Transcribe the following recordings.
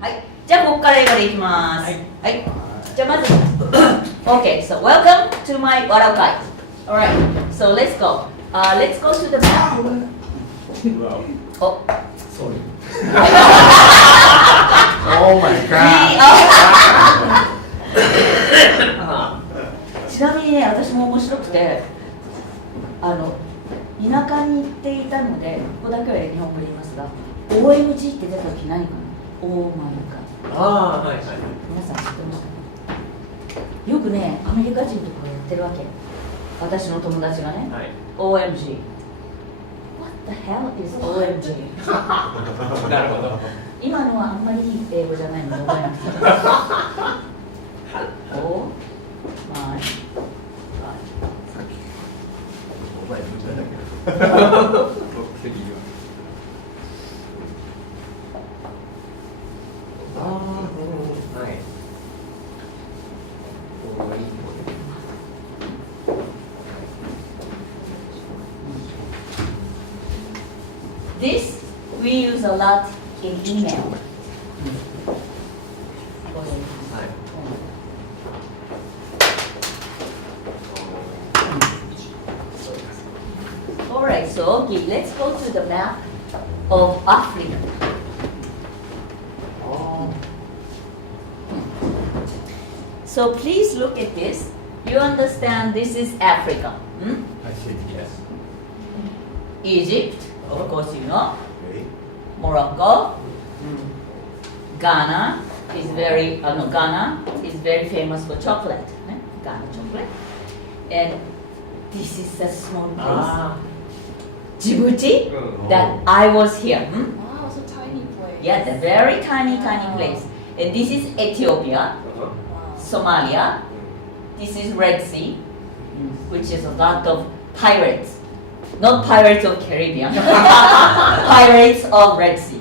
はい。じゃあここから英語でいきます。はい。じゃあまずOkay, so welcome to my 笑う会。Alright, so let's go. Let's go to the map. Oh, sorry. Oh my god. ちなみにね、私も面白くて、田舎に行っていたので、ここだけは日本語で言いますが、OMG って出た時何かな？ Oh my god。ああ、はいはい。皆さん知ってましたか？よくね、アメリカ人とかやってるわけ。私の友達がね、はい、OMG。What the hell is OMG？ なるほど。今のはあんまりいい英語じゃないので覚えなくて。Oh my god。さっき覚えてただけ。はい。This we use a lot in email. Alright, so okay, let's go to the map of Africa. So please look at this. You understand this is Africa. I see, yes. Egypt, of course you know. Okay. Morocco. Ghana is Ghana is very famous for chocolate. Ghana chocolate. And this is a small place. Djibouti, that I was here. Wow, it's a tiny place. Yes, a very tiny place. And this is Ethiopia, Somalia. This is Red Sea, which is a lot of pirates. Not Pirates of Caribbean. Pirates of Red Sea.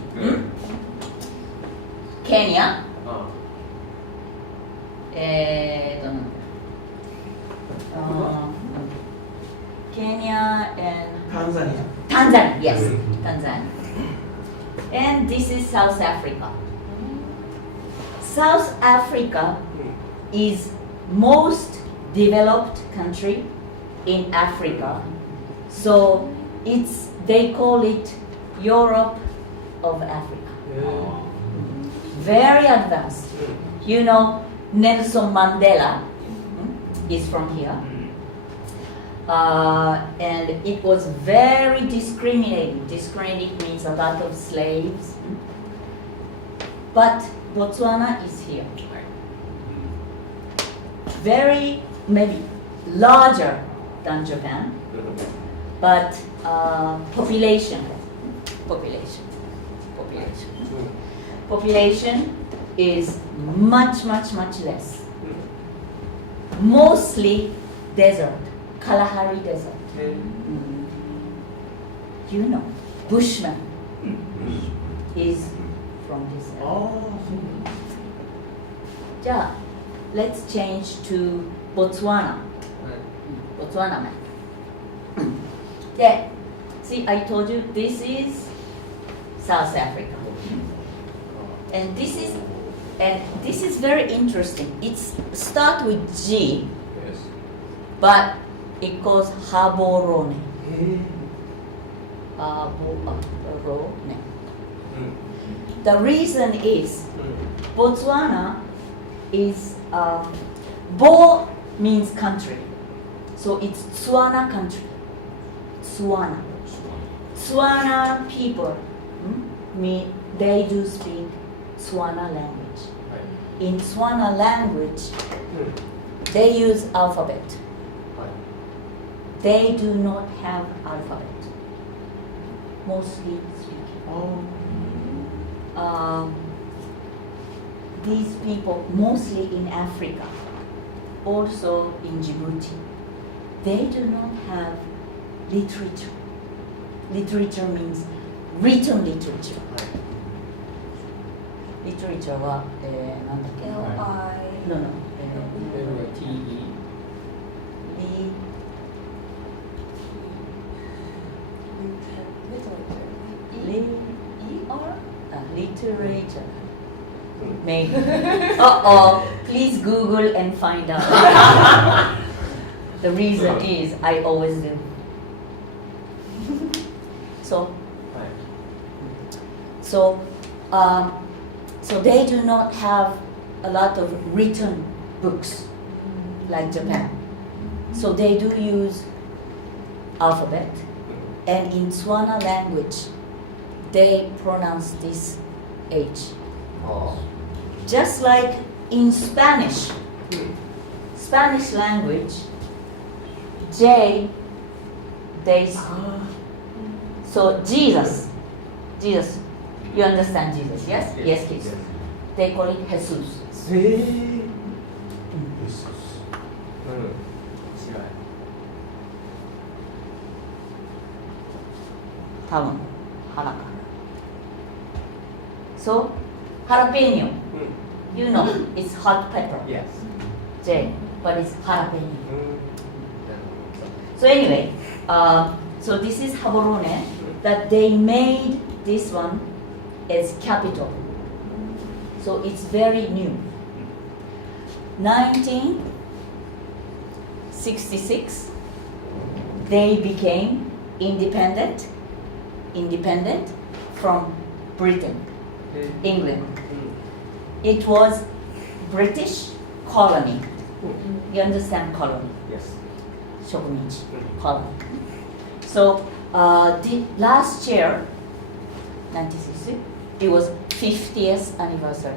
Kenya. Kenya and Tanzania, yes, Tanzania. And this is South Africa. South Africa is most developed country in Africa. So they call it Europe of Africa. Very advanced. You know, Nelson Mandela is from here. And it was very discriminating. Discriminating means a lot of slaves. But Botswana is here. Very, maybe larger than Japan, but population is much less. Mostly desert. Kalahari Desert. You know, Bushman is from this area. Yeah, let's change to Botswana. Botswana map. Yeah, see, I told you this is South Africa, and this is very interesting. It's start with G, but it goes Gaborone. Gaborone. The reason is Botswana is Bo means country, so it's Tswana country. Tswana people, they do speak Tswana language. In Tswana language, they use alphabet. They do not have alphabet, mostly speaking. These people, mostly in Africa, also in Djibouti, they do not have literature. Literature means written literature. Literature は、なんだっけ？ No. Literature. Maybe. Uh-oh, please Google and find out. The reason is I always do. So they do not have a lot of written books like Japan. So they do use alphabet, and in Botswana language, they pronounce this H. Just like in Spanish language, J, so Jesus, you understand Jesus, yes? Yes, kids. They call it Jesus. 多分腹かな。So, jalapeno. You know, it's hot pepper. Yes. J, but it's jalapeno. So anyway, so this is Haborone, that they made this one as capital. So it's very new. 1966, they became independent from Britain, England. It was British colony. You understand colony? Yes. 植民地 colony. So the last year, 1960, it was 50th anniversary.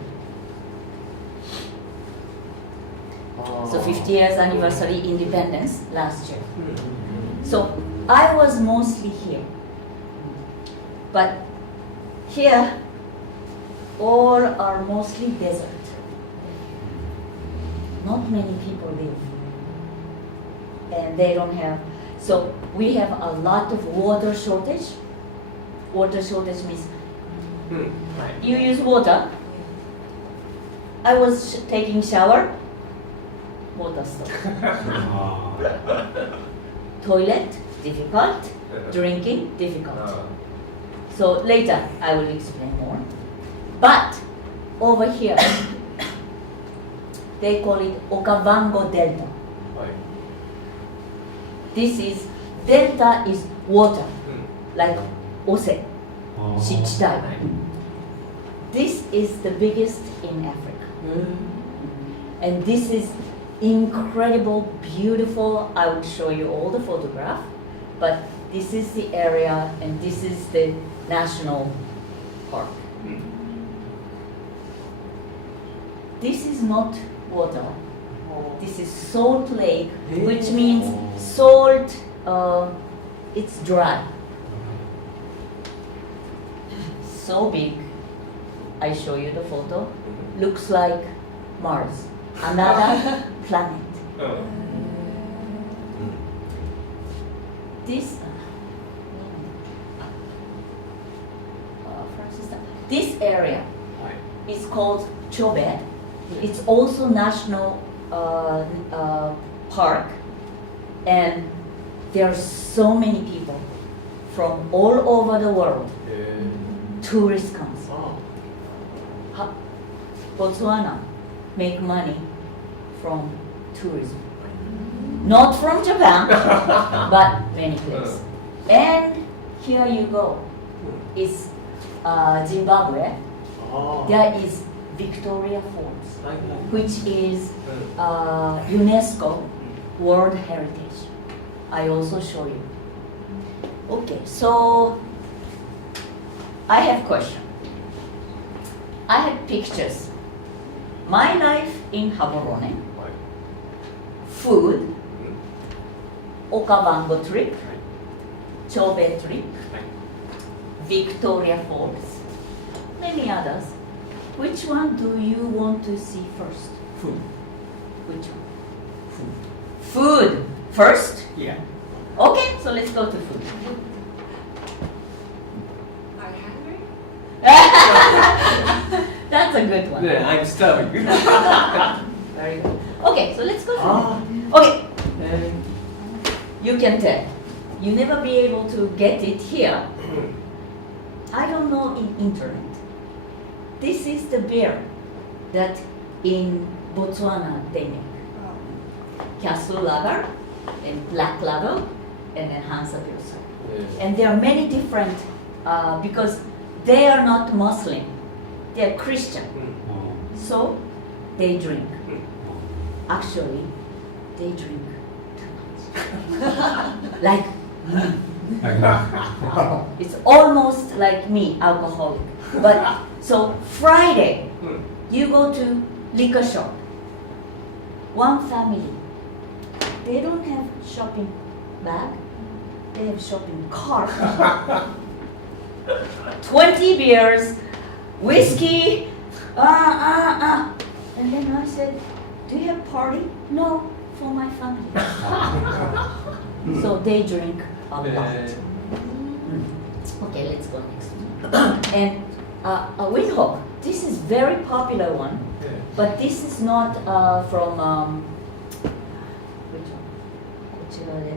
So 50 years anniversary independence last year. So I was mostly here. But here, all are mostly desert. Not many people live. And they don't have, so we have a lot of water shortage. Water shortage means you use water. I was taking shower, water stop. Toilet, difficult. Drinking, difficult. So later I will explain more. But over here, they call it Okavango Delta. This is, delta is water, like Ose, Shichidai. This is the biggest in Africa. And this is incredible, beautiful. I will show you all the photograph, but this is the area and this is the national park. This is not water. This is salt lake, which means salt, it's dry. So big. I show you the photo. Looks like Mars, another planet. This area is called Chobe. It's also national park, and there are so many people from all over the world. Tourists come. Botswana make money from tourism. Not from Japan, but many places. And here you go. It's Zimbabwe. There is Victoria Falls, which is UNESCO World Heritage. I also show you. Okay, so I have question. I have pictures. My life in Haborone, food, Okavango trip, Chobe trip, Victoria Falls, many others. Which one do you want to see first? Food. Which one? Food first? Yeah. Okay, so let's go to food. Are you hungry? That's a good one. Yeah, I'm starving. Very good. Okay, so let's go to food. Okay. You can tell. You never be able to get it here. I don't know in internet. This is the bear. that in Botswana they make. Castle lager, and black lager, and then hands up yourself. And there are many different, because they are not Muslim, they are Christian. So they drink. Actually, they drink too much. Like me. It's almost like me, alcoholic. But so Friday, you go to liquor shop. One family, they don't have shopping bag, they have shopping cart. 20 beers, whiskey, And then I said, do you have party? No, for my family. So they drink a lot. Okay, let's go next. And Windhoek, this is very popular one, but this is not from which one? こちらで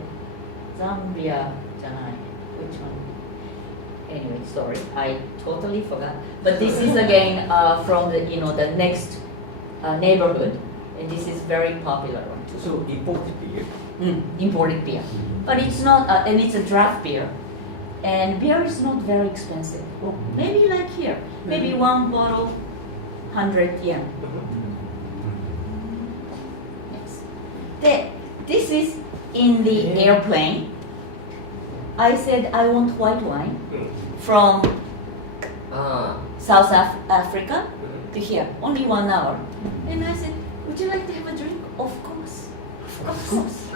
Zambia じゃない Which one? Anyway, sorry, I totally forgot. But this is again from the the next neighborhood, and this is very popular one too. So imported beer. Imported beer, but it's not, and it's a draft beer, and beer is not very expensive. Well, maybe like here, maybe one bottle, 100 yen. Yes. This is in the airplane. I said I want white wine from South Africa to here, only 1 hour. And I said, would you like to have a drink? Of course. Of course.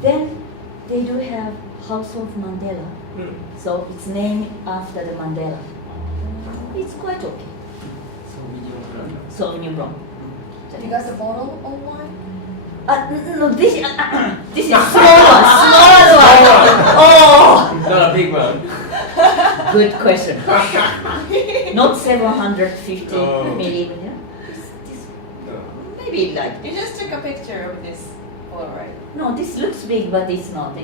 Then they do have House of Mandela. So it's named after the Mandela. It's quite okay. Sauvignon Blanc. You got the bottle of wine? No, this is small one. Small one. Oh, Not a big one. good question. Not 750 milliliter. This, maybe like You just took a picture of this bottle, right? no. This looks big, but it's not. Oh, I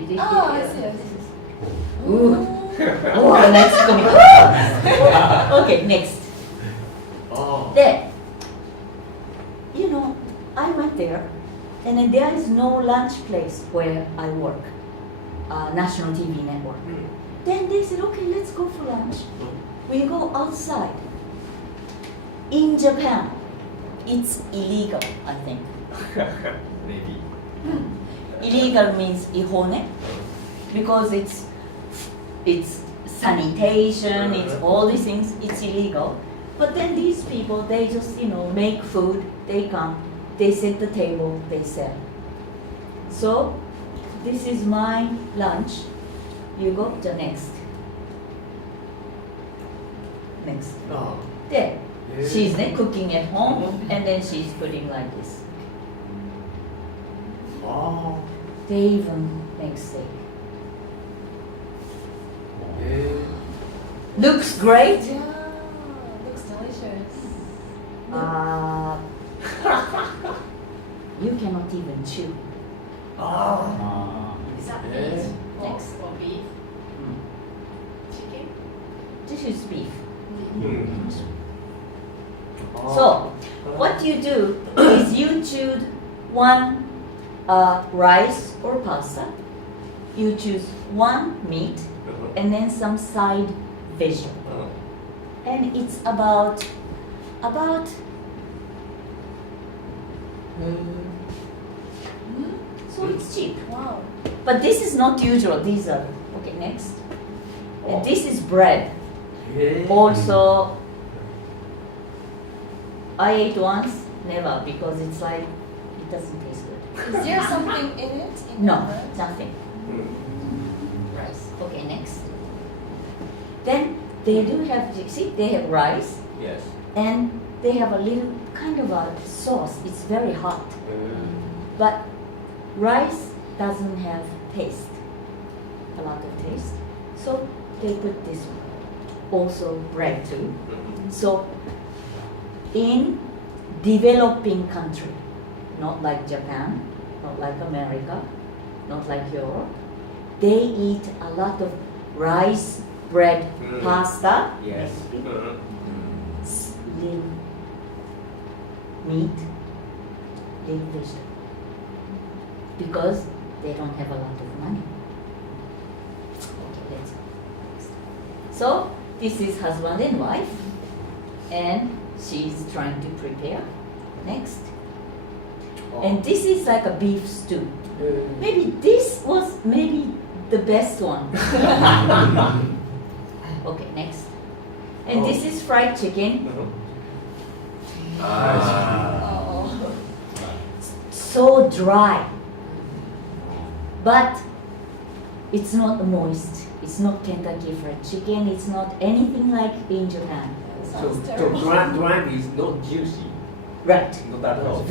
see, I see. Ooh. Oh, next coming. Okay, next. Then, I went there, and then there is no lunch place where I work, national TV network. Then they said, okay, let's go for lunch. We go outside. In Japan, it's illegal, I think. Maybe. Illegal means ihone, because it's sanitation, it's all these things, it's illegal. But then these people, they just, make food, they come, they set the table, they sell. So, this is my lunch. You go to next. Next. There. She's then cooking at home, and then she's putting like this. They even make steak. Looks great. Yeah, looks delicious. You cannot even chew. Is that meat? Next. Or beef? Chicken? This is beef. So, what you do is you choose one rice or pasta. You choose one meat and then some side vegetable. And it's about so it's cheap. Wow. But this is not usual. These are okay. Next, and this is bread. Also, I ate once, never, because it's like it doesn't taste good. Is there something in it? In No, the bread? nothing. Rice. Okay, next. Then they do have. See, they have rice, Yes. and they have a little kind of a sauce. It's very hot, but rice doesn't have taste, a lot of taste. So they put this one. Also bread too. So in developing country, not like Japan, not like America, not like Europe, they eat a lot of rice, bread, pasta, Yes. little meat, eat vegetable. Because they don't have a lot of money. Okay, let's go. So this is husband and wife, and she's trying to prepare. Next. And this is like a beef stew. Maybe this was the best one. Okay, next. And this is fried chicken. Oh. So dry. But it's not moist. It's not Kentucky Fried Chicken. It's not anything like in Japan. So Sounds terrible. dry is not juicy. Right. Not at all.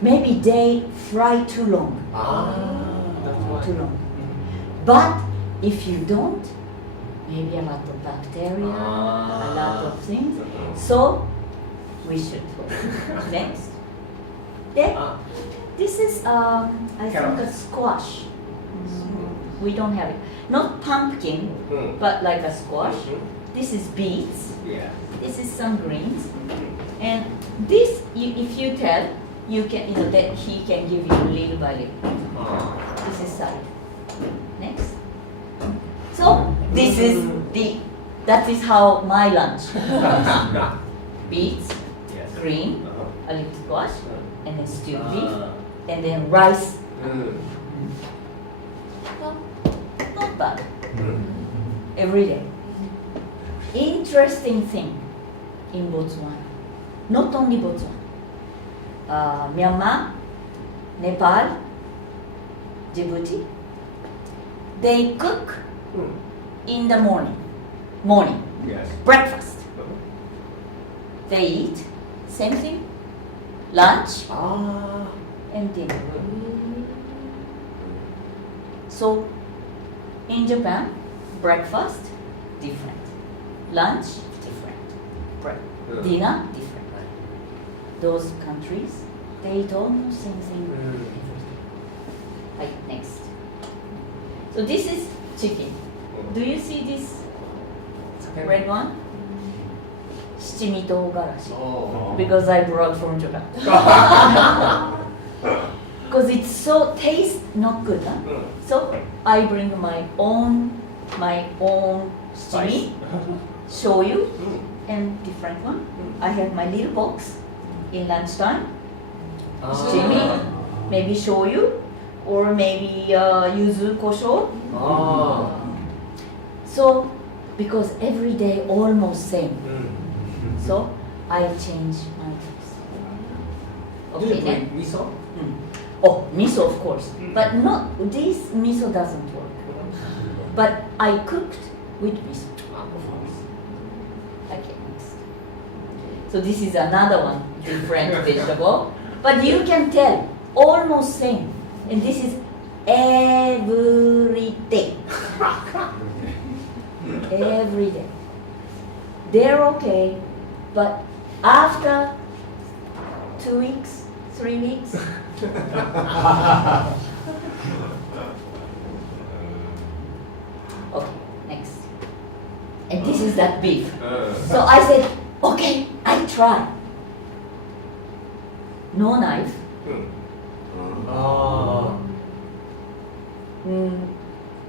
Maybe they fry too long. That's why. Too long. But if you don't, maybe a lot of bacteria, a lot of things. So we should. Next. Then this is I think a squash. We don't have it. Not pumpkin, but like a squash. This is beets. Yeah. This is some greens. And this, if you tell, you can, that he can give you little by little. This is side. Next. So this is that is how my lunch. Beets, Yes. green, a little squash, and then stewed beef, and then rice. Not bad. Every day. Interesting thing in Botswana. Not only Botswana. Myanmar, Nepal, Djibouti. They cook in the morning. Yes. Breakfast. They eat. Same thing. Lunch and dinner. So in Japan, breakfast different, lunch different, dinner different. Those countries, they eat almost same thing every day. Right, next. So this is chicken. Do you see this red one? Shichimi tougarashi. Because I brought from Japan. Because it's so taste not good, huh? So I bring my own shichimi, shoyu, and different one. I have my little box in lunchtime. Shichimi, maybe shoyu, or maybe yuzu kosho. So because every day almost same, so I change my taste. Do you Okay, put then. miso? Oh, miso of course, but not this miso doesn't work. But I cooked with miso. Okay, next. So this is another one, different vegetable, but you can tell almost same. And this is every day. Every day. They're okay, but after 2 weeks, 3 weeks. Okay, next. And this is that beef. So I said, okay, I try. No knife.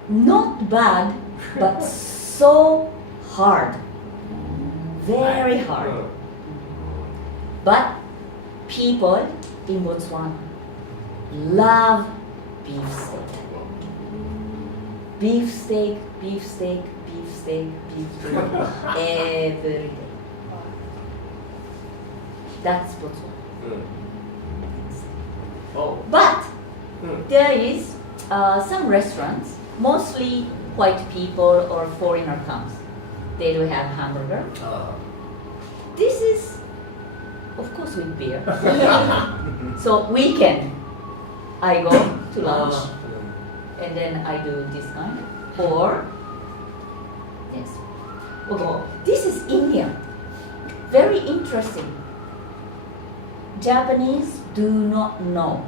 Not bad, but so hard. Very hard. But people in Botswana love beef steak. Beef steak, beef steak, beef steak, beef steak, every day. That's Botswana. But there is some restaurants, mostly white people or foreigner comes. They do have hamburger. This is, of course, with beer. So weekend, I go to lunch, and then I do this kind. Or, yes. Okay, this is India. Very interesting. Japanese do not know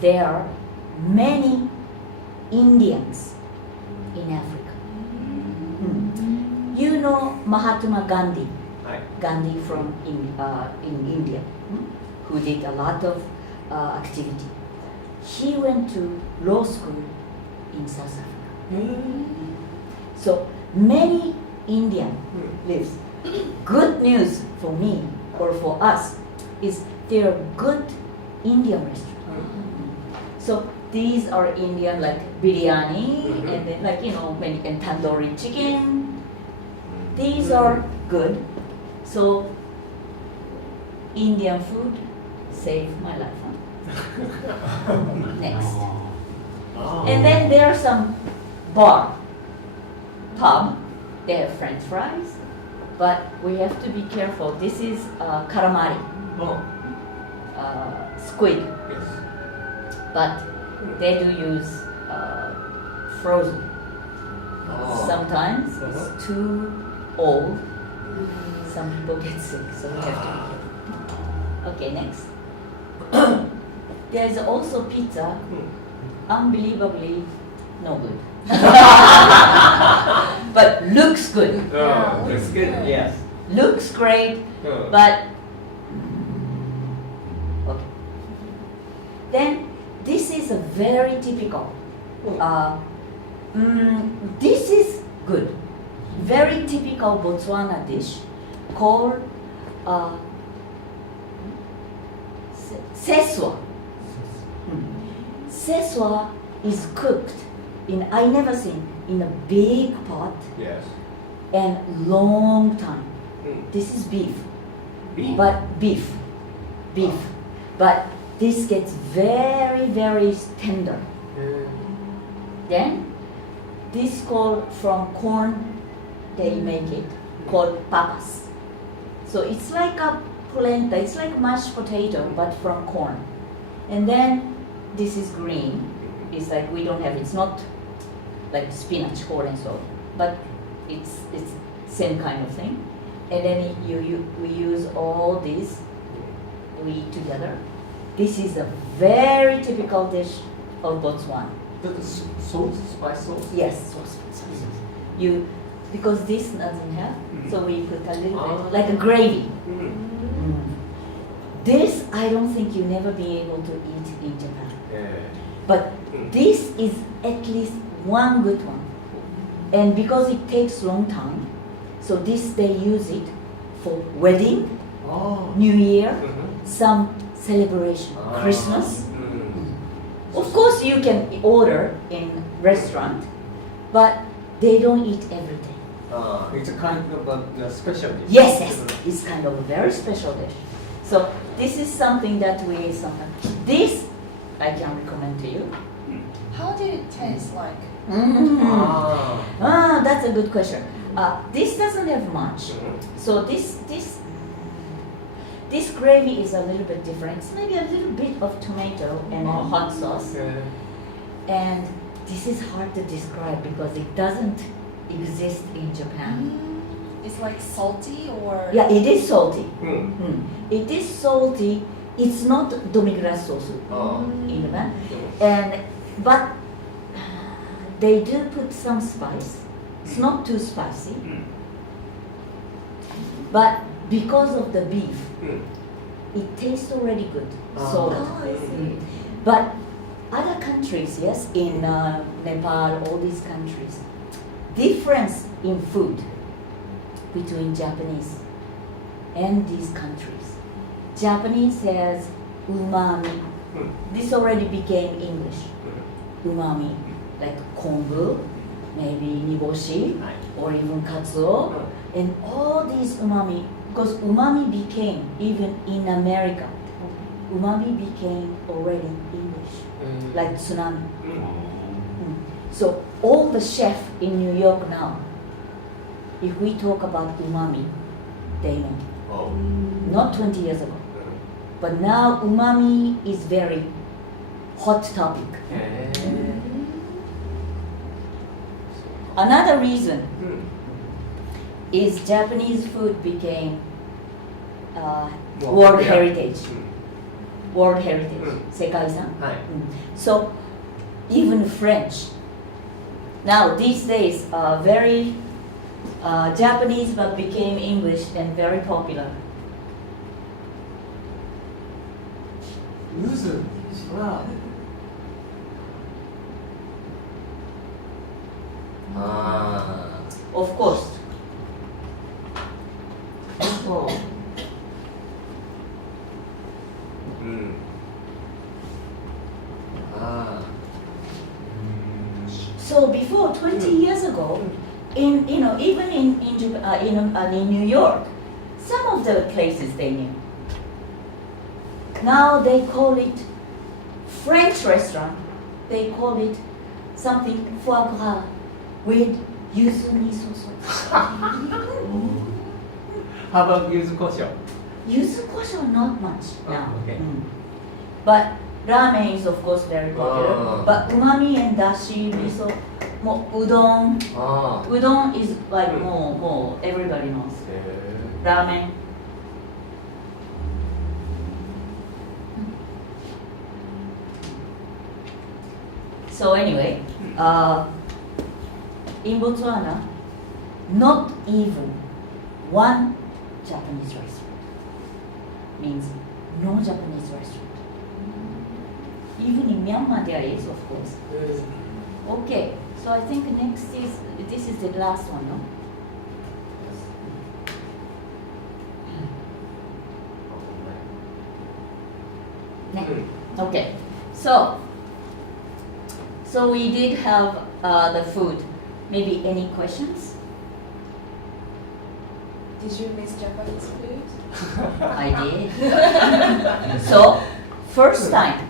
there are many Indians in Africa. You know Mahatma Gandhi. Gandhi from in India, who did a lot of activity. He went to law school in South Africa. So many Indian lives. Good news for me or for us is there are good Indian restaurants. So these are Indian like biryani and then like many and tandoori chicken. These are good. So Indian food saved my life. Next. And then there are some bar, pub. They have French fries, but we have to be careful. This is calamari, squid, Yes. but they do use frozen. Sometimes it's too old. Some people get sick, so we have to be careful. Okay, next. There's also pizza, unbelievably no good. But looks good. Looks good. Yes. Looks great, but okay. Then this is a very typical. This is good. Very typical Botswana dish called seswa. Seswa is cooked I never seen in a big pot Yes. and long time. This is beef. But beef. But this gets very, very tender. Then this called from corn they make it called papas. So it's like a polenta, it's like mashed potato but from corn. And then this is green. It's like we don't have it's not like spinach, corn and so, but it's same kind of thing. And then we use all these we eat together. This is a very typical dish of Botswana. The sauce, spice sauce? Yes, sauce. Because this doesn't have, so we put a little bit, like a gravy. This I don't think you'll never be able to eat in Japan. But this is at least one good one. And because it takes long time, so this they use it for wedding, New Year, some celebration, Christmas. Of course you can order in restaurant, but they don't eat every day. It's a kind of a special dish. Yes, it's kind of a very special dish. So this is something that we sometimes. This I can recommend to you. How did it taste like? That's a good question. This doesn't have much. So this gravy is a little bit different. It's maybe a little bit of tomato and hot sauce. And this is hard to describe because it doesn't exist in Japan. It's like salty or? Yeah, it is salty. It is salty. It's not demi-glace sauce in Japan. But they do put some spice. It's not too spicy. But because of the beef, it tastes already good. But other countries, yes, in Nepal, all these countries, difference in food between Japanese and these countries. Japanese has umami. This already became English. Umami, like kombu, maybe niboshi, or even katsuo, and all these umami, because umami became, even in America, umami became already English, like tsunami. So all the chef in New York now, if we talk about umami, they know. Not 20 years ago. But now umami is very hot topic. Another reason is Japanese food became World Heritage. World Heritage. 世界遺産. So even French. Now these days very Japanese but became English and very popular. 渦はOf course. そうSo before 20 years ago, in even in New York, some of the places they knew. Now they call it French restaurant. They call it something foie gras with yuzu miso sauce. How about 柚子胡椒 Yuzu kosho not much now. okay. But ramen is of course very popular. But umami and dashi, miso, udon. Udon is like more everybody knows. Ramen. So anyway, in Botswana, not even one Japanese restaurant means no Japanese restaurant. Even in Myanmar there is, of course. Okay, so I think this is the last one, no? Okay, so we did have the food. Maybe any questions? Did you miss Japanese food? I did. So, first time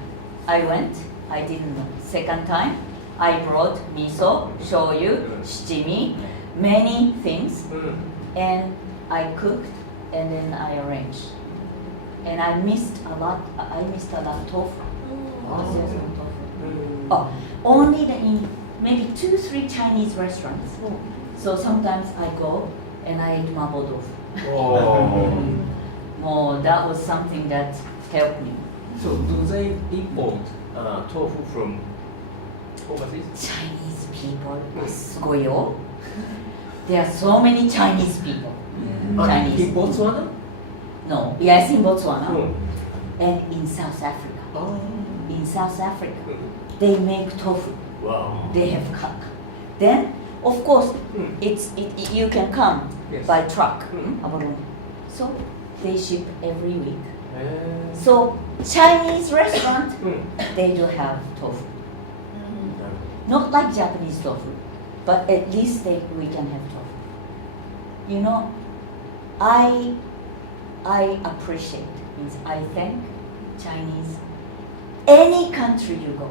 I went, I didn't know. Second time, I brought miso, shoyu, shichimi, many things, and I cooked, and then I arranged. And I missed a lot tofu. There's no tofu. Oh, only in maybe 2-3 Chinese restaurants. So sometimes I go and I eat mabo tofu. Oh, that was something that helped me. So do they import tofu from overseas? Chinese people, すごいよ. There are so many Chinese people. Chinese. In Botswana? No, yes, in Botswana and in South Africa. In South Africa, they make tofu. Wow. They have kak. Then, of course, you can come by truck. So they ship every week. So Chinese restaurant, they do have tofu. Not like Japanese tofu, but at least we can have tofu. You know, I appreciate, means I thank Chinese. Any country you go,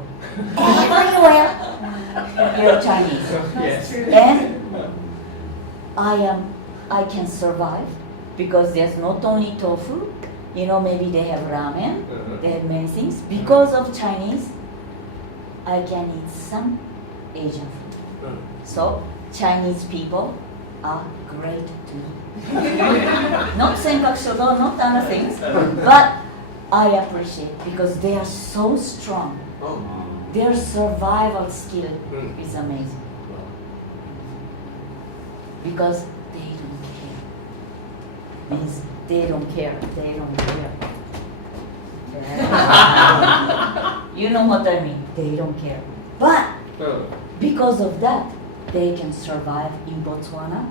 everywhere, you're Chinese. Yes. And I can survive because there's not only tofu, maybe they have ramen, they have many things. Because of Chinese, I can eat some Asian food. So Chinese people are great to me. Not senkakushodo, not other things, but I appreciate because they are so strong. Their survival skill is amazing. Because they don't care. Means they don't care. They don't care. You know what I mean? They don't care. But because of that, they can survive in Botswana.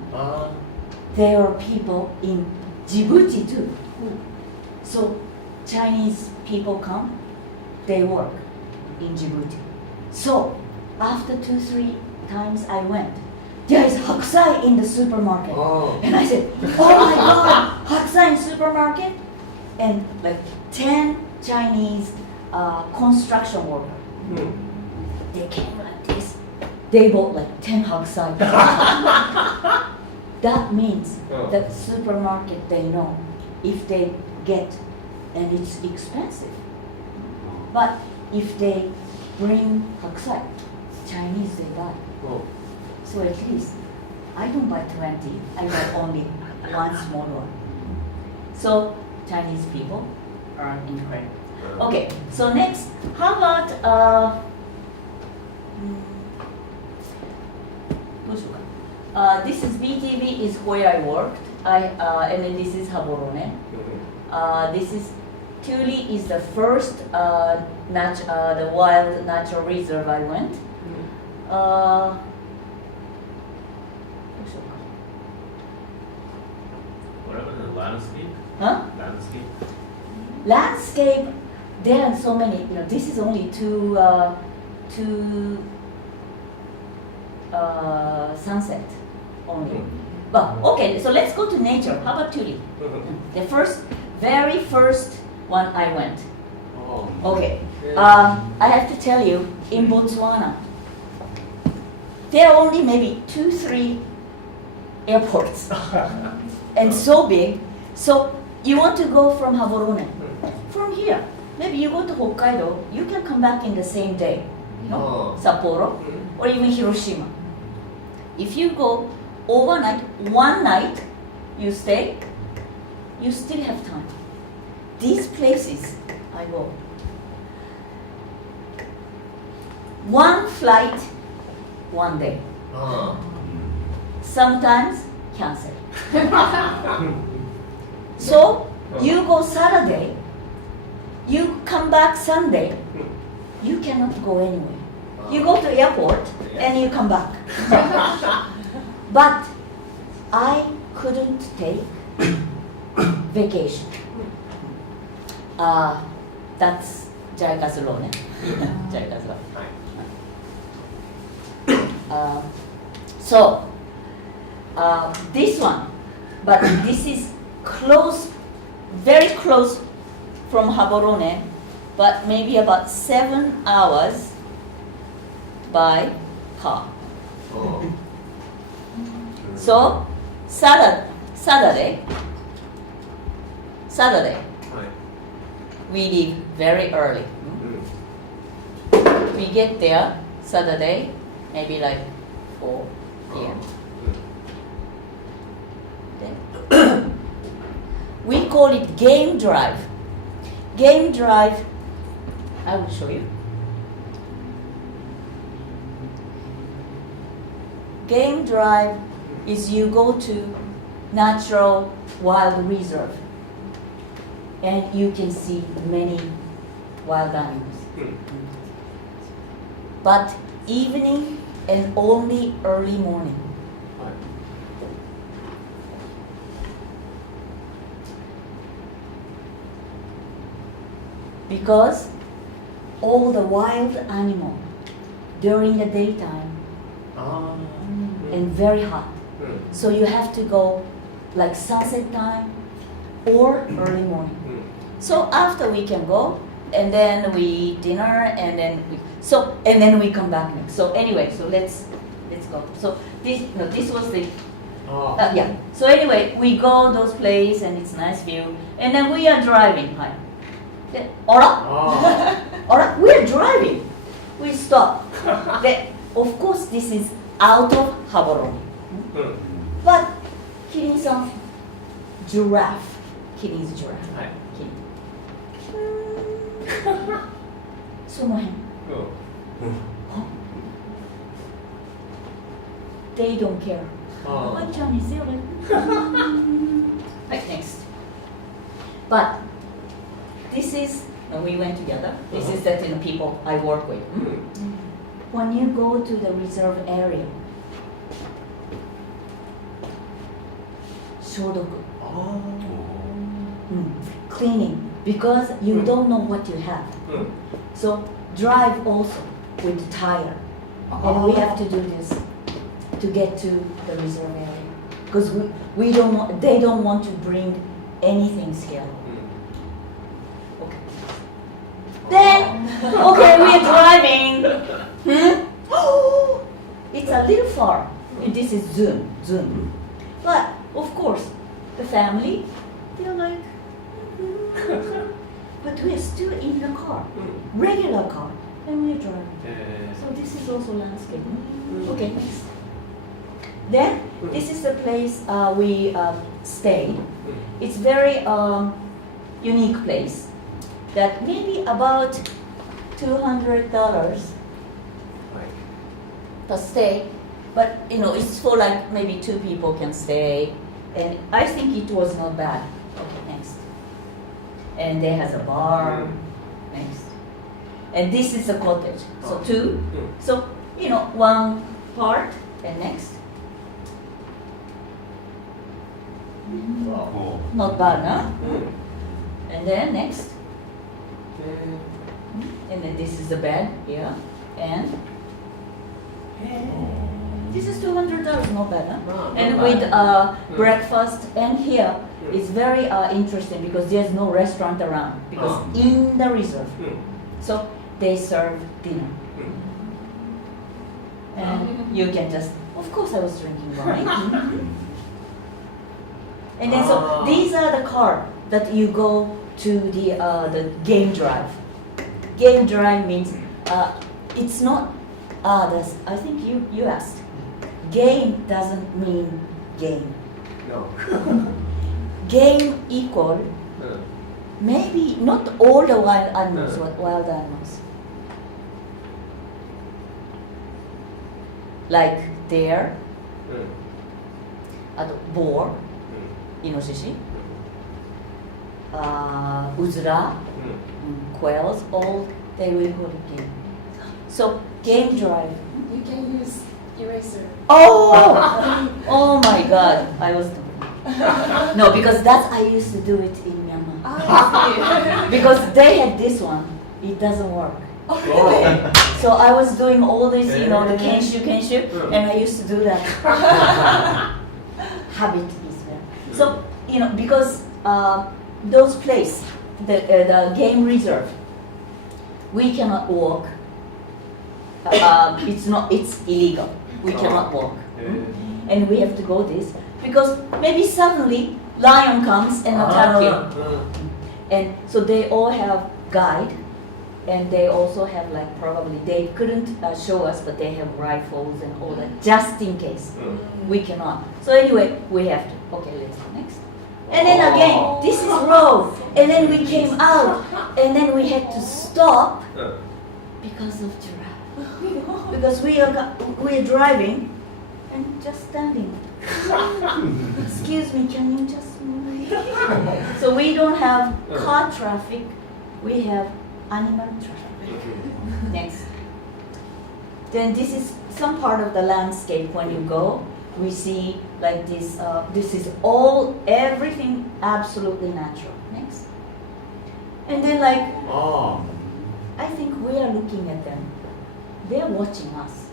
There are people in Djibouti too. So Chinese people come, they work in Djibouti. So after 2-3 times I went, there is hakusai in the supermarket. And I said, oh my god, hakusai in supermarket? And like 10 Chinese construction workers, they came like this. They bought like 10 hakusai. That means that supermarket, they know if they get, and it's expensive. But if they bring hakusai, Chinese, they buy. So at least I don't buy 20, I buy only one small one. So Chinese people are incredible. Okay, so next, how about This is BTV is where I worked. And then this is Haborone. This is Tuli is the first the wild natural reserve I went. What about the landscape? Huh? Landscape. Landscape. There are so many. This is only two sunset only. But okay, so let's go to nature. How about Tuli? The very first one I went. Oh. Okay. I have to tell you, in Botswana, there are only maybe 2-3 airports, and so big. So you want to go from Haborone, from here. Maybe you go to Hokkaido. You can come back in the same day, Sapporo, or even Hiroshima. If you go overnight, one night, you stay, you still have time. These places, I go. One flight, one day. Sometimes cancel. So you go Saturday, you come back Sunday, you cannot go anywhere. You go to airport and you come back. But I couldn't take vacation. That's JICA's law, ne? JICA's law. So this one, but this is close, very close from Haborone, but maybe about 7 hours by car. So Saturday, we leave very early. We get there Saturday, maybe like 4 p.m. We call it game drive. Game drive, I will show you. Game drive is you go to natural wild reserve and you can see many wild animals. But evening and only early morning. Because all the wild animal during the daytime and very hot. So you have to go like sunset time or early morning. So after we can go and then we eat dinner and then we come back next. So anyway, so let's go. So this was the yeah. So anyway, we go those places and it's nice view and then we are driving. Hi. Alright, we're driving. We stop. Of course, this is out of Haborone. But Kirin-san, giraffe. Kirin's giraffe. Kirin. その辺. They don't care. What Chinese is Right, next. But this is, when we went together, this is the people I work with. When you go to the reserve area, 消毒. Cleaning, because you don't know what you have. So drive also with the tire. And we have to do this to get to the reserve area. Because they don't want to bring anything scary. Then, okay, we're driving. It's a little far. This is Zoom. But, of course, the family, they're like, but we're still in the car, regular car, and we're driving. So this is also landscape. Okay, next. Then, this is the place we stayed. It's very unique place. That maybe about $200 to stay but it's for like maybe 2 people can stay, and I think it was not bad. Okay, next. And there has a bar. Next. And this is a cottage. So 2. So 1 part and next. Wow. Not bad, huh? And then next. And then this is the bed here, and this is $200, not bad, huh? Not And bad. with breakfast, and here it's very interesting because there's no restaurant around because in the reserve, so they serve dinner, and you can just, of course, I was drinking wine, and then so these are the car that you go to the game drive. Game drive means it's not. I think you asked. Game doesn't mean game. No. Game equal maybe not all the wild animals, but wild animals. Like deer, あと boar, イノシシ, uzra, quails, all they will go to game. So game drive. You can use eraser. Oh my God! I was no, because that I used to do it in Myanmar. I Because they had this one, it doesn't work. So I was doing all this, the kenshu, and I used to do that. Habit is there. So because those places, the game reserve, we cannot walk. It's illegal. We cannot walk, and we have to go this because maybe suddenly lion comes and attack you, and so they all have guide, and they also have like probably they couldn't show us, but they have rifles and all that just in case. We cannot. So anyway, we have to. Okay, let's go next. And then again, this is road, and then we came out, and then we had to stop because of giraffe. Because we are driving and just standing. Excuse me, can you just move? So we don't have car traffic, we have animal traffic. Next. Then this is some part of the landscape when you go. We see like this. This is everything absolutely natural. Next. And then like, I think we are looking at them. They're watching us.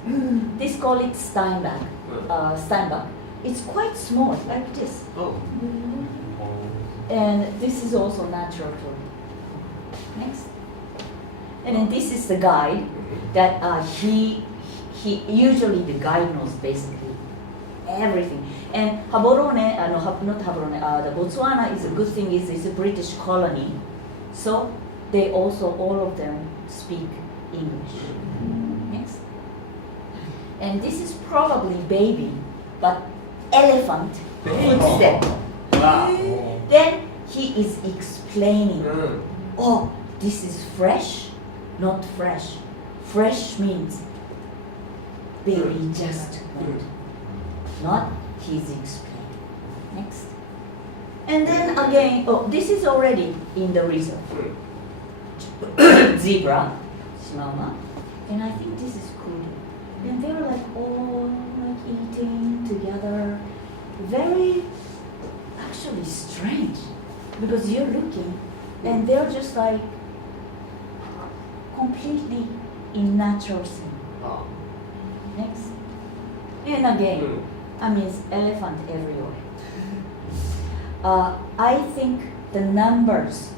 This call it Steinbach. Steinbach. It's quite small, like this. And this is also natural too. Next. And then this is the guide that he usually the guide knows basically everything. And Haborone, not Haborone, the Botswana is a good thing is it's a British colony, so they also all of them speak English. Next. And this is probably baby, but elephant footstep. Then he is explaining. Oh, this is fresh, not fresh. Fresh means baby just went. Not he's explaining. Next. And then again, this is already in the reserve. Zebra, Shimama. And I think this is cool. And they were like all like eating together. Very actually strange. Because you're looking and they're just like completely in natural scene. Next. And again, I mean elephant everywhere. I think the numbers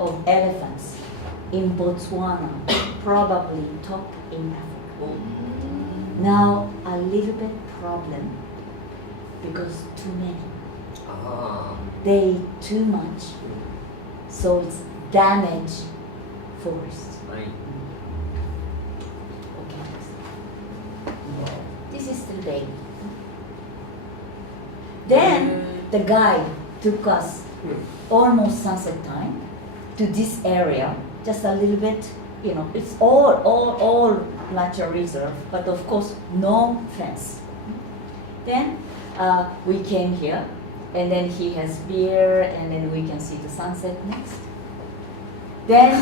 of elephants in Botswana probably top in Africa. Now a little bit problem because too many. They eat too much, so it's damage forest. Okay. This is the day. Then the guide took us almost sunset time to this area, just a little bit it's all natural reserve, but of course no fence. Then we came here, and then he has beer, and then we can see the sunset next. Then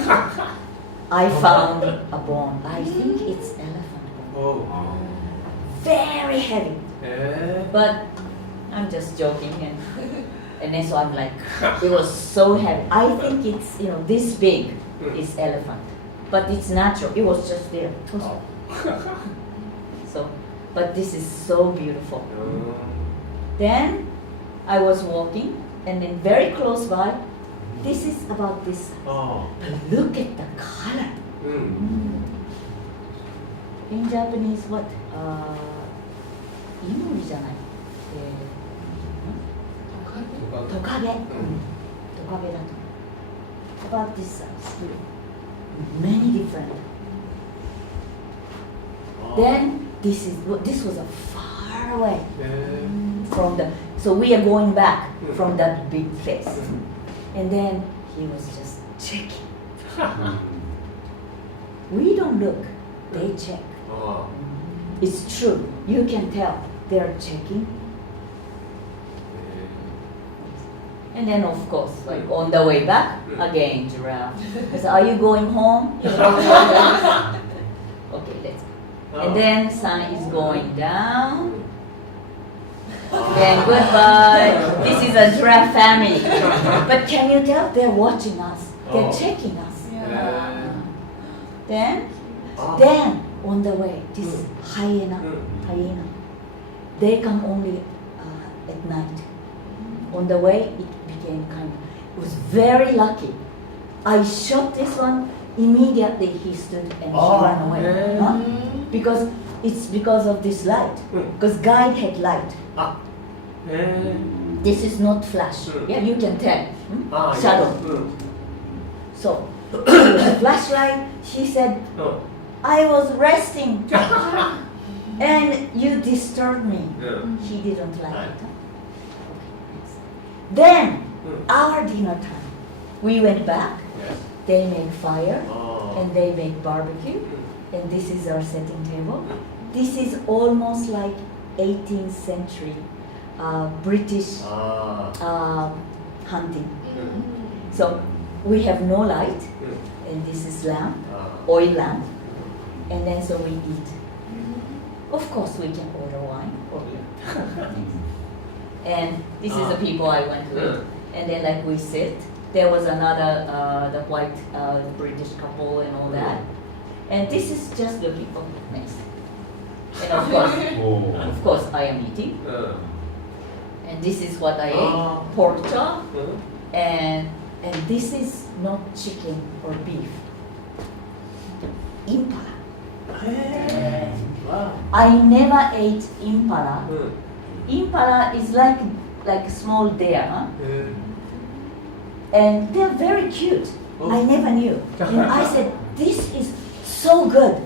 I found a bone. I think it's elephant bone. Oh. Very heavy, but I'm just joking, and then so I'm like, it was so heavy. I think it's this big is elephant, but it's natural. It was just there. So, but this is so beautiful. Then I was walking, and then very close by, this is about this size. Oh. But look at the color. In Japanese, what? Inori じゃない。トカゲ。トカゲだと。About this size. Many different. Then this was a far away from the. So we are going back from that big place, and then he was just checking. We don't look; they check. It's true. You can tell they are checking. And then of course, like on the way back, again giraffe. I said, "Are you going home?" Okay, let's go. And then sun is going down. Then goodbye. This is a giraffe family. But can you tell they're watching us? They're checking us. Then on the way, this is hyena. They come only at night. On the way, it became it was very lucky. I shot this one, immediately he stood and he ran away. Huh? Because it's because of this light. Because guide had light. This is not flash. Yeah, you can tell. Shadow. So, the flashlight, she said, I was resting. And you disturbed me. He didn't like it. Then, our dinner time, we went back, they make fire, and they make barbecue, and this is our setting table. This is almost like 18th century British hunting. So, we have no light, and this is lamp, oil lamp, and then so we eat. Of course, we can order wine or and this is the people I went with. And then like we sit, there was another the white British couple and all that. And this is just looking for next. And of course I am eating. And this is what I ate, pork chop. And this is not chicken or beef. Impala. I never ate impala. Impala is like a small deer, huh? And they're very cute. I never knew. And I said, this is so good.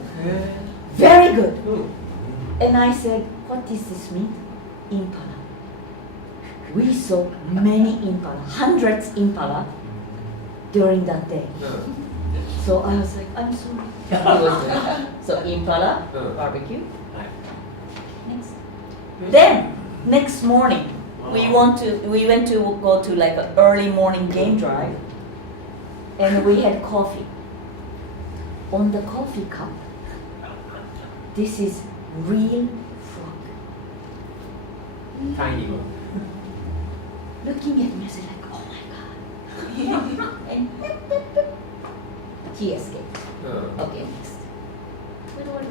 Very good. And I said, what is this meat? Impala. We saw many impala, hundreds impala during that day. So I was like, I'm sorry. So impala, barbecue. Next. Then, next morning, we went to go to like an early morning game drive, and we had coffee. On the coffee cup, this is real frog. Tiny one. Looking at me, I said like, oh my god. And he escaped. Okay, next. Where were we?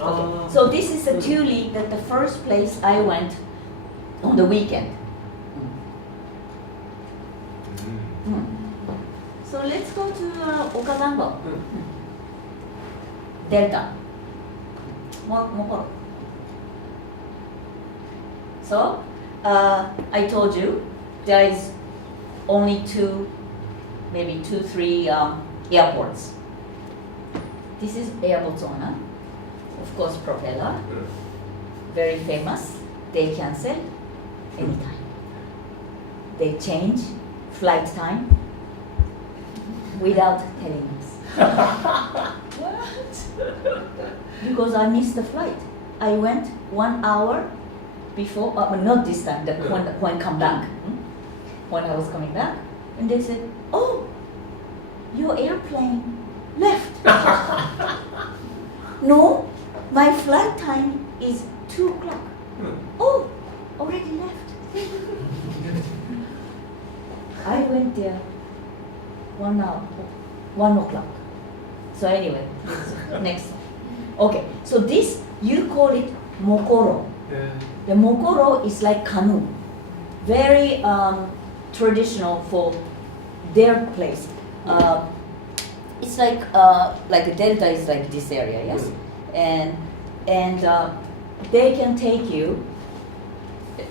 Okay. So this is a tulip that the first place I went on the weekend. So let's go to Okasango. Delta. More. So I told you there is only maybe two, three airports. This is Air Botswana. Of course, propeller, very famous. They cancel anytime. They change flight time without telling us. What? Because I missed the flight. I went 1 hour before, but not this time, when I come back. When I was coming back, and they said, "Oh, your airplane left." No, my flight time is 2 o'clock. Oh, already left. I went there 1 hour, 1 o'clock. So anyway, next one. Okay, so this, you call it mokoro. The mokoro is like canoe. Very traditional for their place. It's like a delta is like this area, yes? And they can take you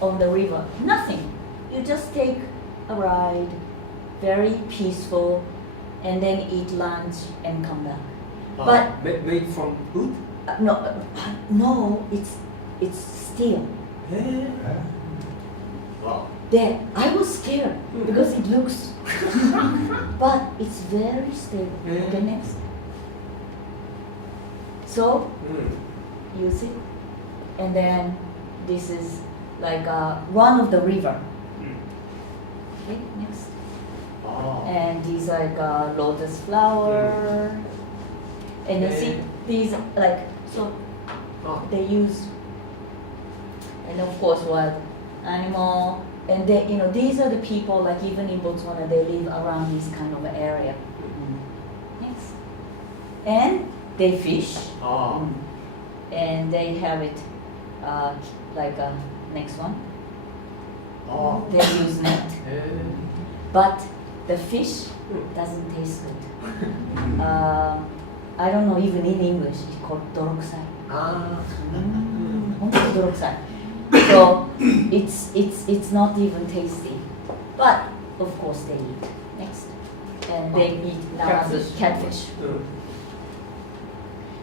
on the river. Nothing. You just take a ride, very peaceful, and then eat lunch and come back. But made from wood? No, it's steel. Wow. There, I was scared because it looks, but it's very stable. Okay, next. So you see, and then this is like one of the river. Okay, next. And these are like lotus flower, and you see these like so they use, and of course what animal. And they, these are the people, like even in Botswana, they live around this kind of area. Next. And they fish. And they have it next one. They use net. But the fish doesn't taste good. I don't know, even in English, it's called dorokusai. Dorokusai. So it's not even tasty, but of course they eat. Next, and they eat catfish.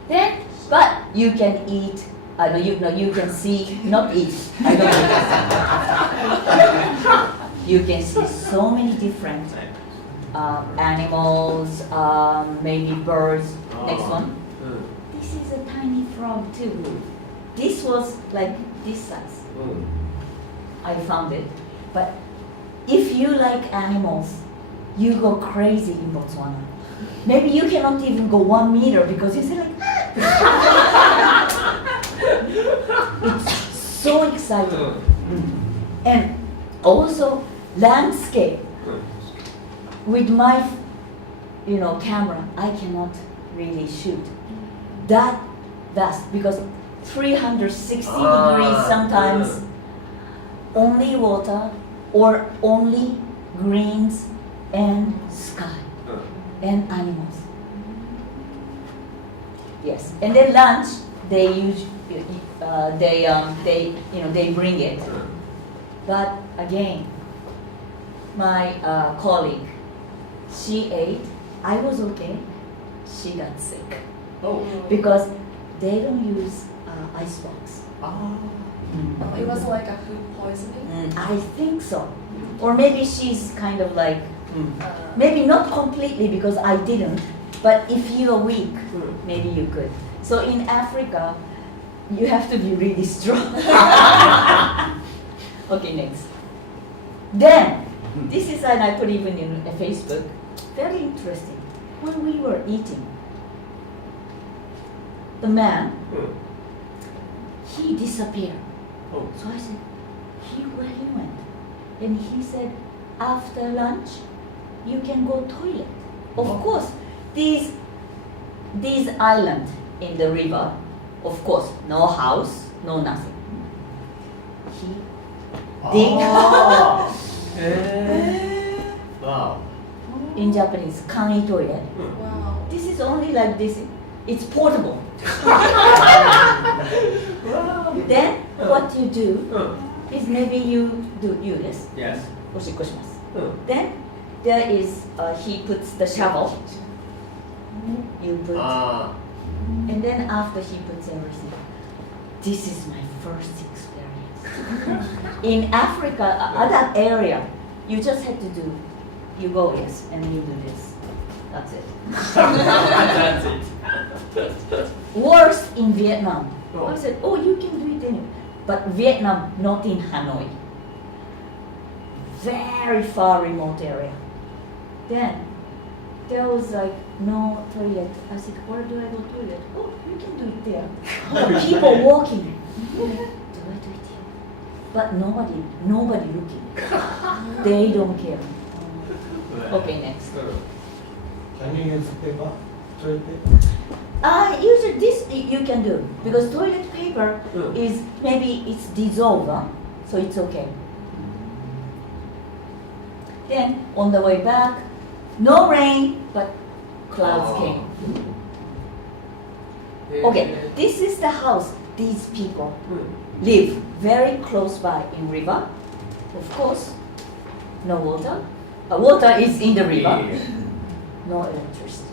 Then, but you can eat. You can see, not eat. I don't. You can see so many different animals, maybe birds. Next one. This is a tiny frog too. This was like this size. I found it. But if you like animals, you go crazy in Botswana. Maybe you cannot even go 1 meter because you say like, it's so exciting. And also landscape. With my, camera, I cannot really shoot that vast because 360 degrees sometimes, only water or only greens and sky and animals. Yes, and then lunch they use they bring it. But again, my colleague, she ate. I was okay. She got sick because they don't use icebox. It was like a food poisoning. I think so. Or maybe she's kind of like, maybe not completely because I didn't, but if you're weak, maybe you could. So in Africa, you have to be really strong. Okay, next. Then, this is, and I put even in Facebook, very interesting. When we were eating, the man, he disappeared. So I said, where he went? And he said, after lunch, you can go toilet. Of course, these islands in the river, of course, no house, no nothing. He dig. Wow. In Japanese, kangi toilet. Wow. This is only like this. It's portable. Then what you do is maybe you do this. Yes. Then there is he puts the shovel. You put, and then after he puts everything. This is my first experience. In Africa, other area, you just had to do you go, yes, and you do this. That's it. That's it. Worst in Vietnam. Oh. I said, oh, you can do it anyway. But Vietnam, not in Hanoi. Very far remote area. Then there was like no toilet. I said, where do I go toilet? Oh, you can do it there. People walking. Do I do it here? But nobody looking. They don't care. Okay, next. Can you use paper? Toilet paper? Usually this you can do because toilet paper is maybe it's dissolved, huh? So it's okay. Then on the way back, no rain, but clouds came. Okay, this is the house these people live very close by in river. Of course, no water. Water is in the river. No electricity.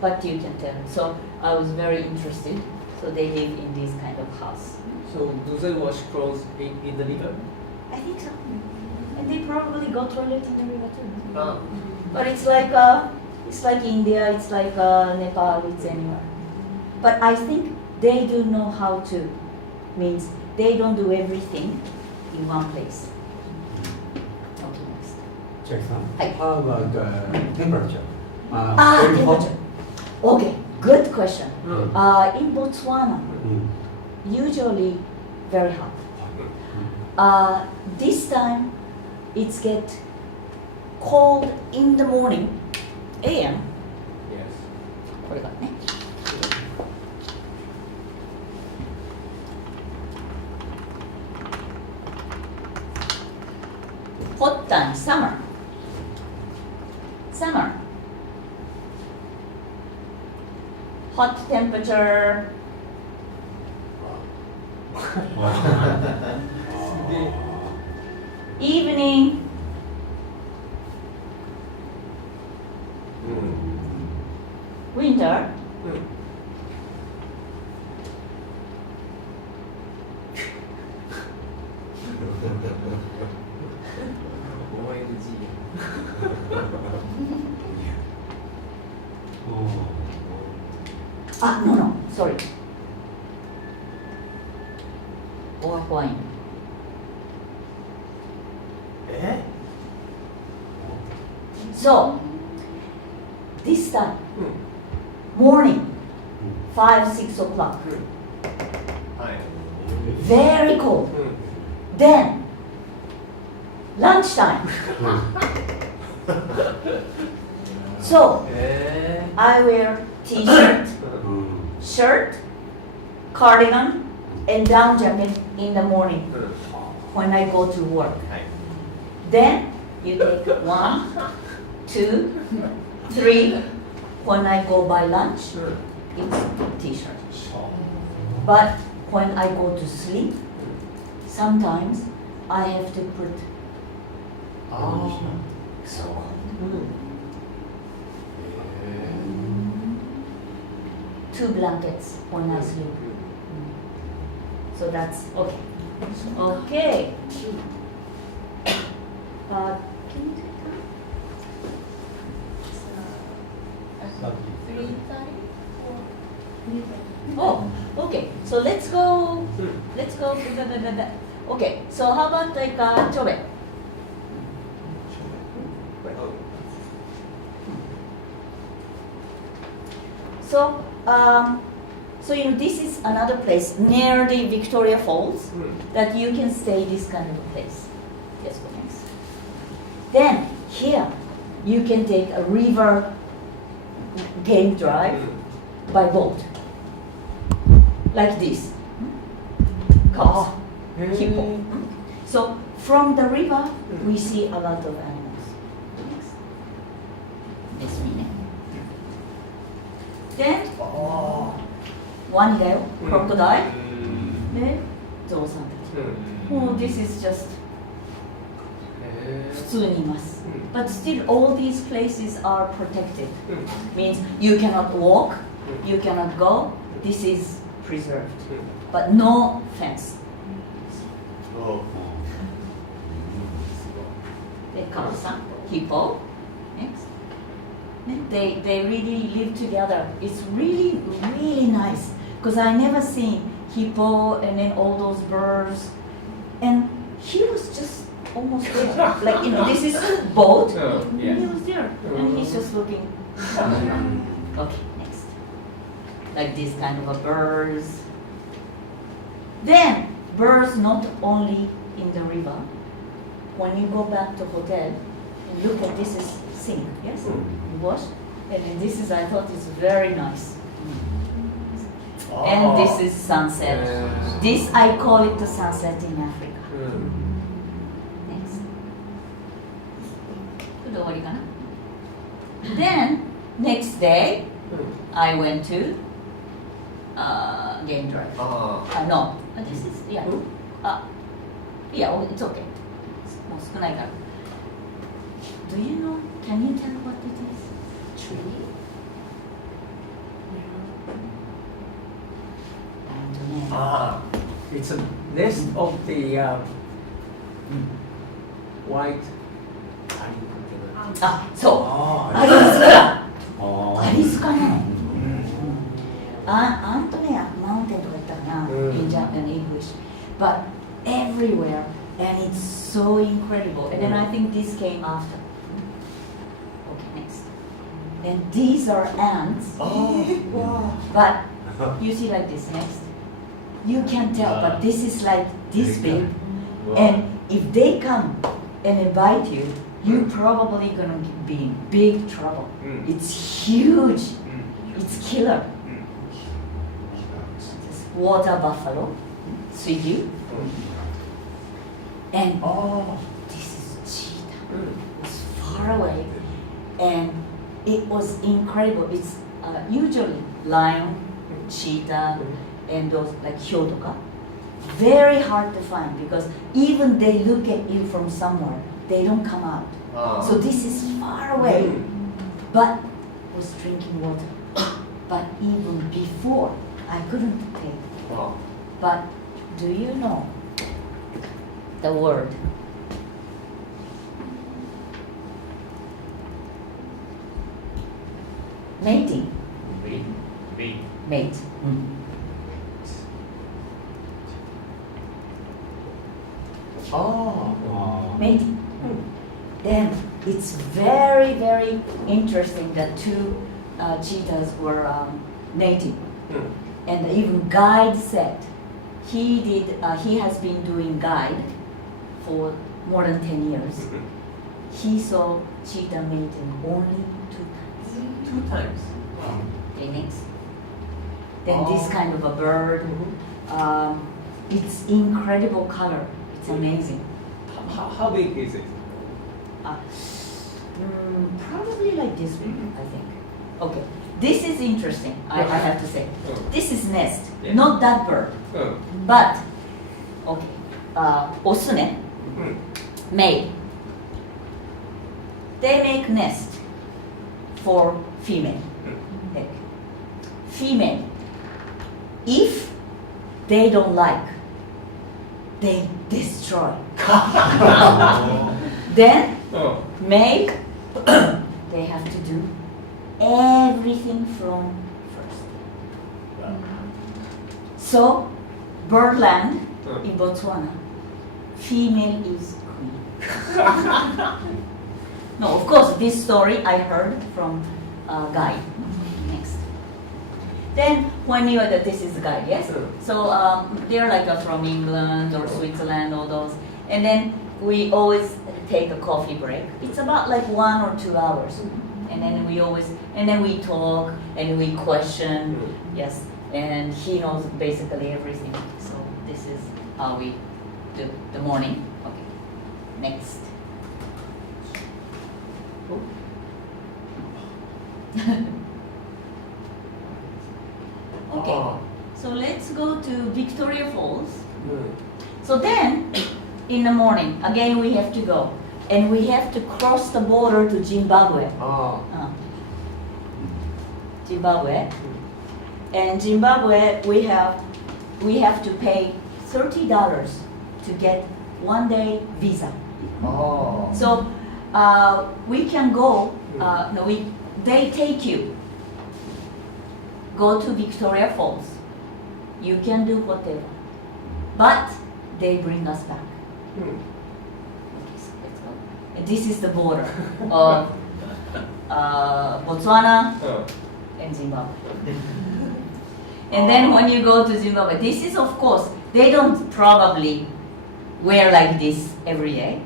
But you can tell. So I was very interested. So they live in this kind of house. So do they wash clothes in the river? I think so. And they probably go toilet in the river too. Ah. But it's like India, it's like Nepal, it's anywhere. But I think they do know how to. Means they don't do everything in one place. Okay, next. Check-san. Hi. How about temperature? Temperature. Okay, good question. Mm. In Botswana, usually very hot. This time, it's get cold in the morning, AM. Yes. これがね。Hot time, summer. Summer. Hot temperature. Evening. Winter. No, sorry. Or wine. So, this time, morning, 5-6 o'clock, very cold. Then, lunchtime. So, I wear t-shirt, shirt, cardigan, and down jacket in the morning when I go to work. Then you take 1, 2, 3. When I go by lunch, it's t-shirt. But when I go to sleep, sometimes I have to put so two blankets when I sleep. So that's okay. Okay. Can you take that? 3:30 or Oh, okay. So let's go. Okay. So how about like chobe? So you know this is another place near the Victoria Falls that you can stay this kind of a place. Yes, go next. Then here you can take a river game drive by boat, like this. Cows, hippo. So from the river we see a lot of animals. This one. Then one day crocodile. Then those Oh, this is just 普通にいます。But still all these places are protected. Means you cannot walk, you cannot go. This is preserved. But no fence. the kabusa, hippo. Next. Then they really live together. It's really, really nice. Because I never seen hippo and then all those birds. And he was just almost there. Like, this is boat. Yeah. He was there. And he's just looking. Okay, next. Like this kind of a birds. Then, birds not only in the river. When you go back to hotel, and look at this is sink, yes? You wash. And then this is, I thought it's very nice. And this is sunset. This, I call it the sunset in Africa. Next. Then, next day, I went to game drive. No, this is, yeah. Yeah, it's okay. もう少ないから。Do you know, can you tell what it is? Tree? It's a nest of the white. あ、そう。あアリスか。あアリスかな。アントネアマウンテンとか言ったかな。In Japan, English, but everywhere, and it's so incredible. And then I think this came after. Okay, next. And these are ants. But you see like this next. You can tell, but this is like this big. And if they come and bite you, you're probably gonna be in big trouble. It's huge. It's killer. This water buffalo, Suiyu. And this is cheetah. It's far away, and it was incredible. It's usually lion, cheetah, and those like hyodoka. Very hard to find because even they look at you from somewhere, they don't come out. So this is far away, but was drinking water. But even before, I couldn't take. But do you know the word? Mating. Mate. Mating. Then it's very, very interesting that two cheetahs were mating. And even guide said he has been doing guide for more than 10 years. He saw cheetah mating only 2 times. 2 times. Okay, next. Then this kind of a bird, it's incredible color. It's amazing. How big is it? Probably like this big, I think. Okay, this is interesting, I have to say. This is nest, not that bird. But, okay, osune, male. They make nest for female. Female, if they don't like, they destroy. Then, male, they have to do everything from first. So, birdland in Botswana, female is queen. No, of course, this story I heard from a guy. Next. Then, when you that this is the guy, yes? So, they're like from England or Switzerland, all those. And then we always take a coffee break. It's about like 1 or 2 hours. And then we talk and we question, yes. And he knows basically everything. So this is how we do the morning. Okay, next. Okay, so let's go to Victoria Falls. So then, in the morning, again we have to go. And we have to cross the border to Zimbabwe. Zimbabwe. And Zimbabwe, we have to pay $30 to get 1-day visa. So we can go, no, they take you, go to Victoria Falls. You can do whatever, but they bring us back. Okay, so let's go. And this is the border of Botswana and Zimbabwe. And then when you go to Zimbabwe, this is of course, they don't probably wear like this every day,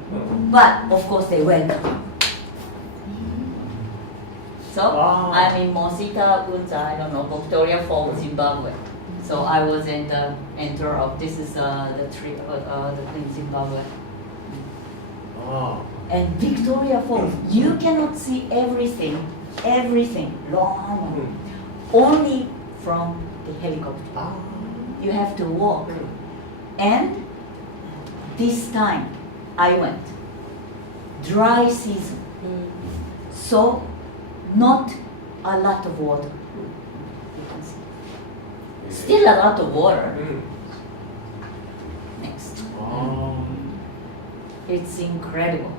but of course they welcome. So I'm in Mosita Unza, I don't know, Victoria Falls, Zimbabwe. So I was in the enter of, this is the tree in Zimbabwe. And Victoria Falls, you cannot see everything, long, only from the helicopter. You have to walk. And this time I went, dry season, so not a lot of water. You can see. Still a lot of water. Next. It's incredible.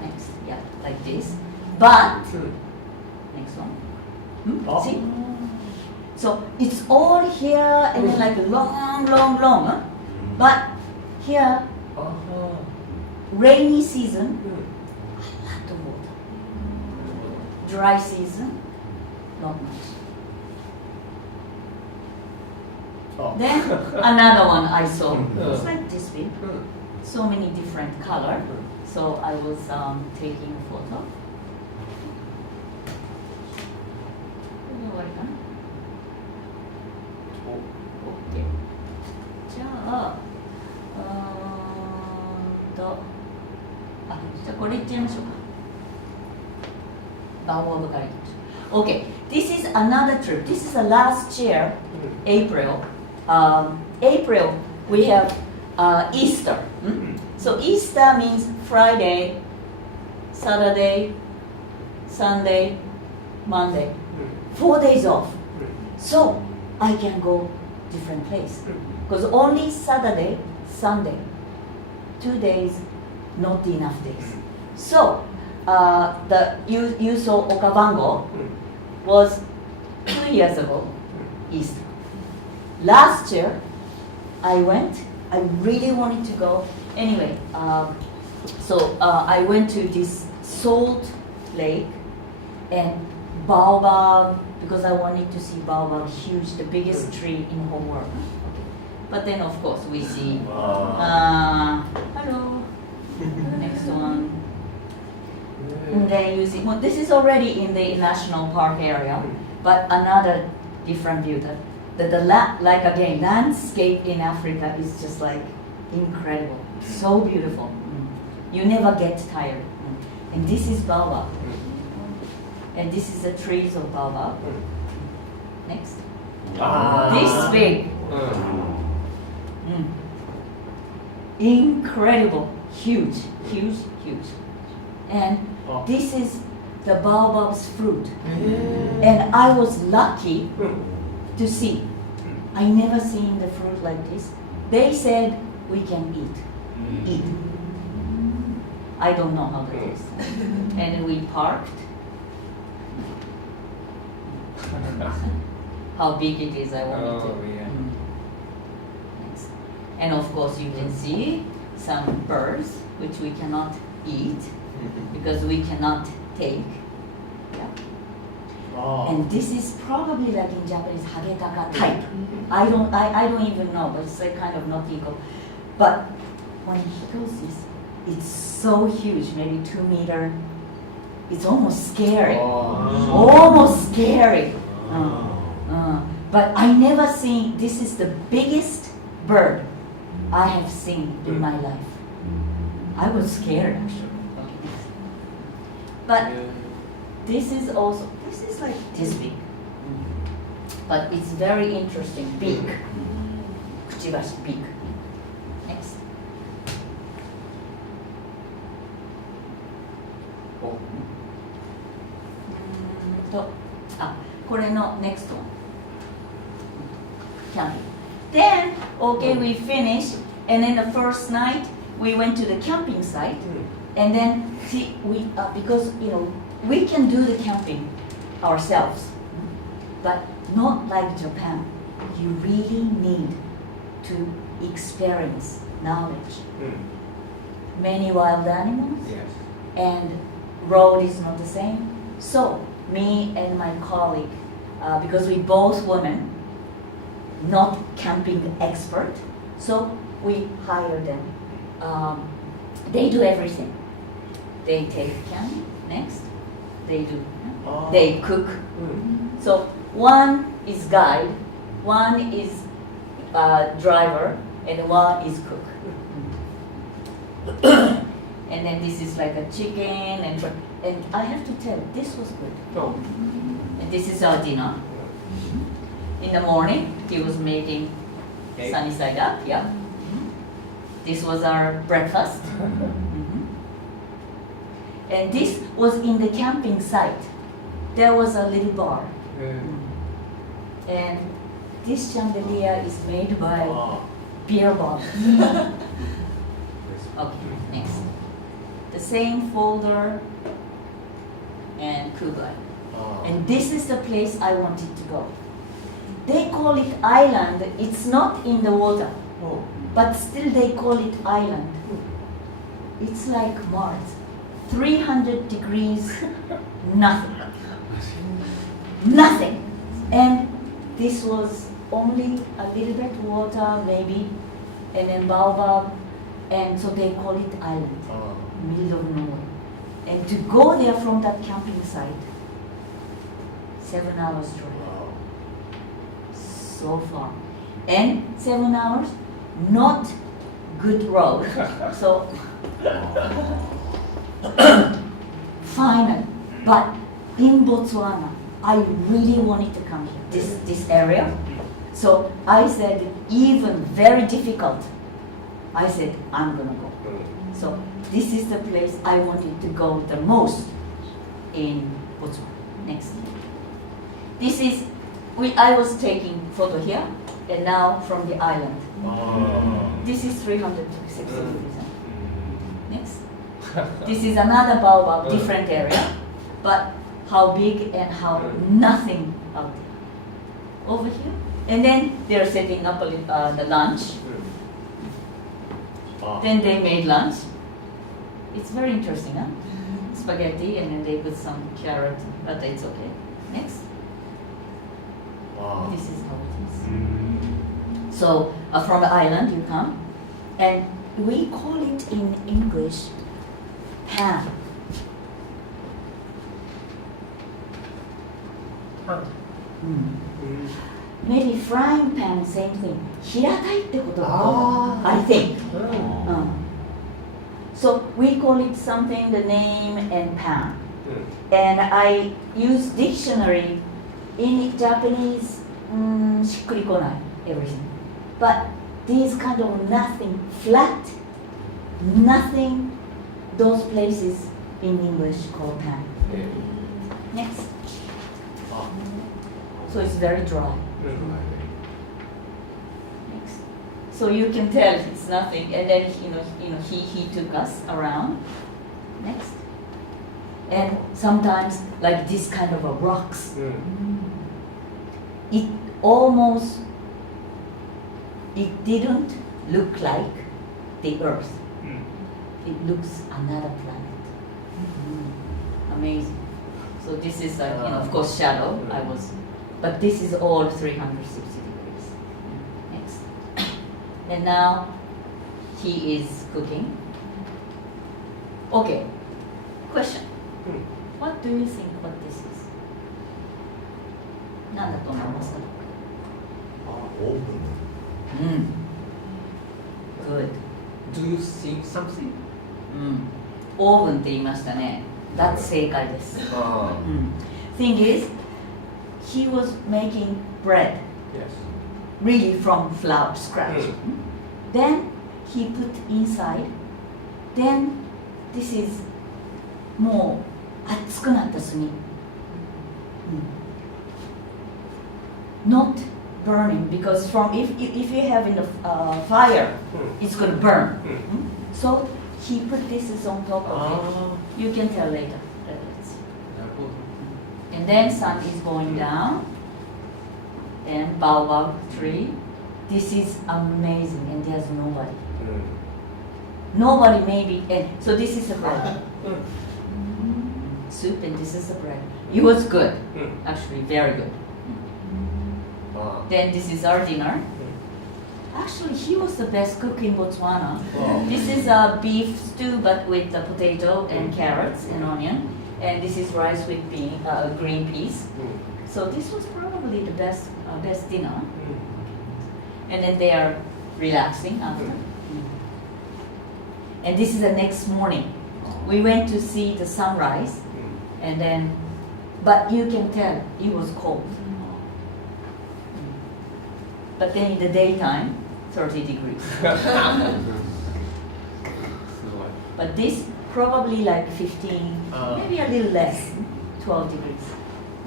Next, yeah, like this. But next one. See? So it's all here and then like long. Huh? But here, rainy season, a lot of water. Dry season, not much. Then another one I saw. It's like this big. So many different color. So I was taking a photo. Okay. じゃあじゃあこれいっちゃいましょうか。バンオブからいきましょう。Okay, this is another trip. This is the last year, April. April we have Easter. So Easter means Friday, Saturday, Sunday, Monday. 4 days off. So I can go different place. Because only Saturday, Sunday, 2 days, not enough days. So you saw Okavango was 2 years ago, Easter. Last year, I went. I really wanted to go. Anyway, so I went to this salt lake and baobab because I wanted to see baobab, huge, the biggest tree in the whole world. Okay. But then, of course, we see. Hello. Next one. And then you see. Well, this is already in the national park area, but another different view. Like again, landscape in Africa is just like incredible, so beautiful. You never get tired. And this is baobab. And this is the trees of baobab. Next. This big. Incredible, huge. And this is the baobab's fruit. And I was lucky to see. I never seen the fruit like this. They said we can eat. I don't know how to taste. And we parked. How big it is, I wanted to. Next. And of course you can see some birds which we cannot eat because we cannot take. Yeah. And this is probably like in Japanese hagetaka type. I don't even know, but it's like kind of not equal. But when he goes this, it's so huge, maybe 2 meters. It's almost scary. Almost scary. But I never seen, this is the biggest bird I have seen in my life. I was scared actually. But this is also, this is like this big. But it's very interesting, big. Kuchibashi, big. Next.これの next one. Camping. Then, okay, we finished, and then the first night we went to the camping site. And then see, because we can do the camping ourselves, but not like Japan. You really need to experience knowledge. Many wild animals, Yes. and road is not the same. So me and my colleague, because we both women, not camping expert, so we hire them. They do everything. They take camping next. They do. They cook. So one is guide, one is driver, and one is cook. And then this is like a chicken, and I have to tell, this was good. Oh. And this is our dinner. In the morning, he was making Egg. sunny side up. Yeah. This was our breakfast. And this was in the camping site. There was a little bar. And this chandelier is made by beer bottle. Okay, next. The same folder and Kubai. And this is the place I wanted to go. They call it island. It's not in the water, but still they call it island. It's like Mars. 300 degrees, nothing. Nothing. And this was only a little bit water, maybe, and then baobab, and so they call it island, middle of nowhere. And to go there from that camping site, 7 hours drive. So far. And 7 hours, not good road. So, finally, but in Botswana, I really wanted to come here, this area. So I said, even very difficult, I said, I'm gonna go. So this is the place I wanted to go the most in Botswana. Next. This is, I was taking photo here, and now from the island. This is 360 degrees. Next. This is another baobab, different area, but how big and how nothing out there. Over here. And then they're setting up the lunch. Then they made lunch. It's very interesting, huh? Spaghetti, and then they put some carrot, but it's okay. Next. This is how it is. So from the island you come, and we call it in English pan. Maybe frying pan, same thing. 平たいってことだと I think. So we call it something, the name and pan. And I use dictionary in Japanese, しっくりこない, everything. But these kind of nothing, flat, nothing, those places in English called pan. Next. So it's very dry. Next. So you can tell it's nothing, and then he took us around. Next. And sometimes like this kind of a rocks. It almost, it didn't look like the Earth. It looks another planet. Amazing. So this is of course shadow. But this is all 360 degrees. Next. And now he is cooking. Okay. Question. What do you think what this is? 何だと思いますか? Good. Do you see something? オーブンって言いましたね。That's 正解です。Thing is, he was making bread, Yes. really from flour, scratch. Then he put inside. Then this is もう熱くなった炭。Not burning, because from if you have in the fire, it's going to burn. So he put this is on top of it. You can tell later. Let's see. And then sun is going down. And baobab tree. This is amazing, and there's nobody. Nobody maybe. And so this is the bread. Soup, and this is the bread. It was good, actually, very good. Then this is our dinner. Actually, he was the best cook in Botswana. This is a beef stew, but with the potato and carrots and onion. And this is rice with green peas. So this was probably the best dinner. And then they are relaxing after. And this is the next morning. We went to see the sunrise, and then, but you can tell it was cold. But then in the daytime, 30 degrees. But this probably like 15, maybe a little less, 12 degrees.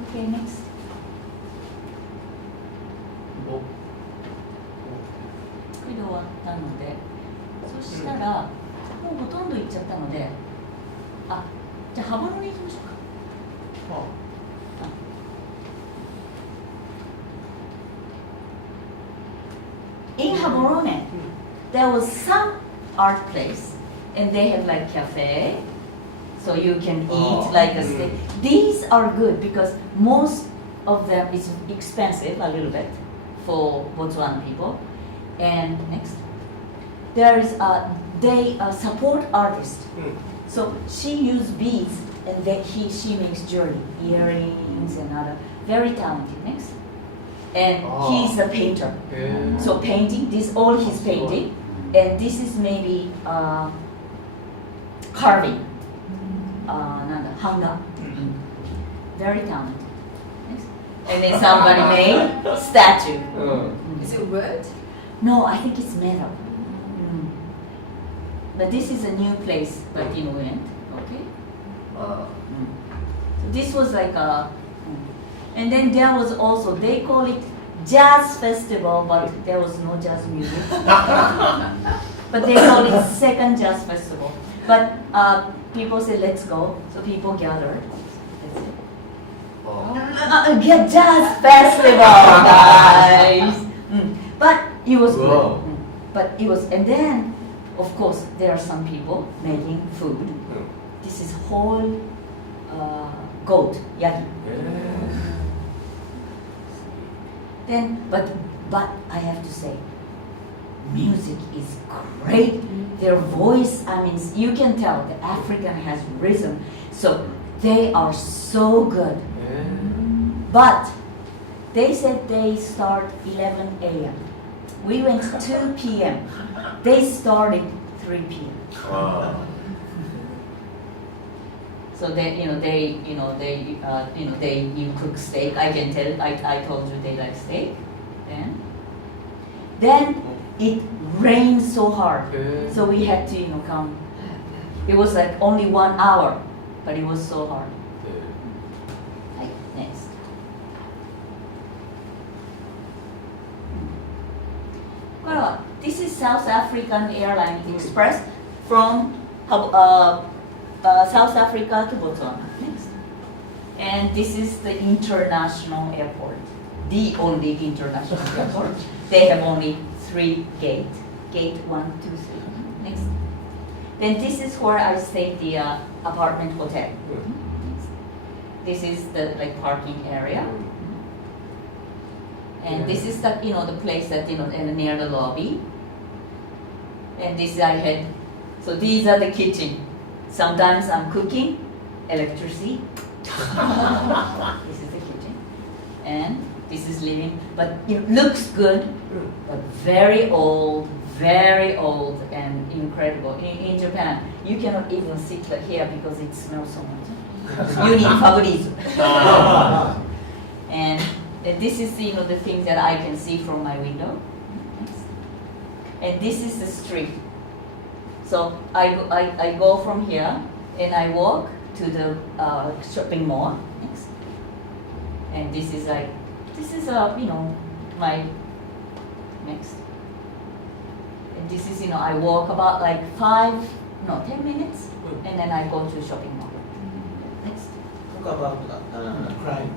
Okay, next. これで終わったので、そしたら、もうほとんど行っちゃったので、じゃあハバロに行きましょうか。In Haborone, there was some art place, and they have like cafe, so you can eat like a steak. These are good because most of them is expensive a little bit for Botswana people. And next, there is they support artists. So she used beads, and she makes jewelry, earrings, and other. Very talented. Next. And he's a painter. So painting, this all his painting, and this is maybe carving, hanga. Very talented. Next. And then somebody made statue. Is it wood? No, I think it's metal. But this is a new place, but we went. Okay. So this was like a. And then there was also, they call it jazz festival, but there was no jazz music. But they call it second jazz festival. But people said, let's go. So people gathered. Get jazz festival, guys. But it was good. But it was, and then, of course, there are some people making food. This is whole goat, yagi. Then, but I have to say, music is great. Their voice, I mean, you can tell the African has rhythm, so they are so good. But they said they start 11 a.m. We went 2 p.m. They started 3 p.m. So they cook steak. I can tell. I told you they like steak. Then it rained so hard, so we had to come. It was like only 1 hour, but it was so hard. Right, next. Well, this is South African Airline Express from South Africa to Botswana. Next. And this is the international airport, the only international airport. They have only 3 gates. Gate 1, 2, 3. Next. Then this is where I stayed, the apartment hotel. This is the parking area. And this is the the place that near the lobby. And this I had. So these are the kitchen. Sometimes I'm cooking, electricity. This is the kitchen, and this is living. But it looks good, but very old, and incredible. In Japan, you cannot even sit here because it smells so much. You need Fabrizio. And this is the things that I can see from my window. And this is the street. So I go from here and I walk to the shopping mall. Next. And this is my next. And this is I walk about 5 no, 10 minutes, and then I go to shopping mall. Next. Talk about crime.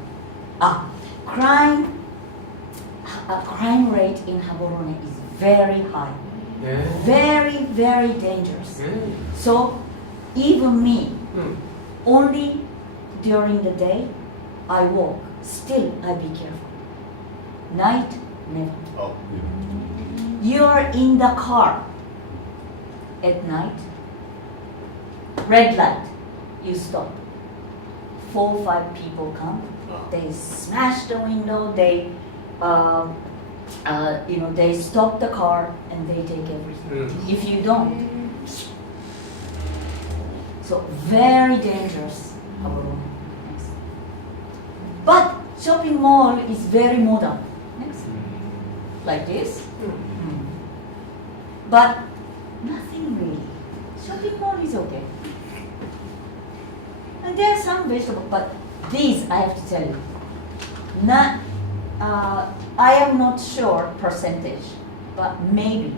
Crime rate in Gaborone is very high. Yeah. Very, very dangerous. Yeah. So even me, Mm. only during the day I walk. Still I be careful. Night, never. Oh. You are in the car at night. Red light, you stop. 4 or 5 people come. They smash the window. They, they stop the car and they take everything. If you don't, so very dangerous. Next. But shopping mall is very modern. Next. Like this. But nothing really. Shopping mall is okay. And there are some vegetables, but these I have to tell you. I am not sure percentage, but maybe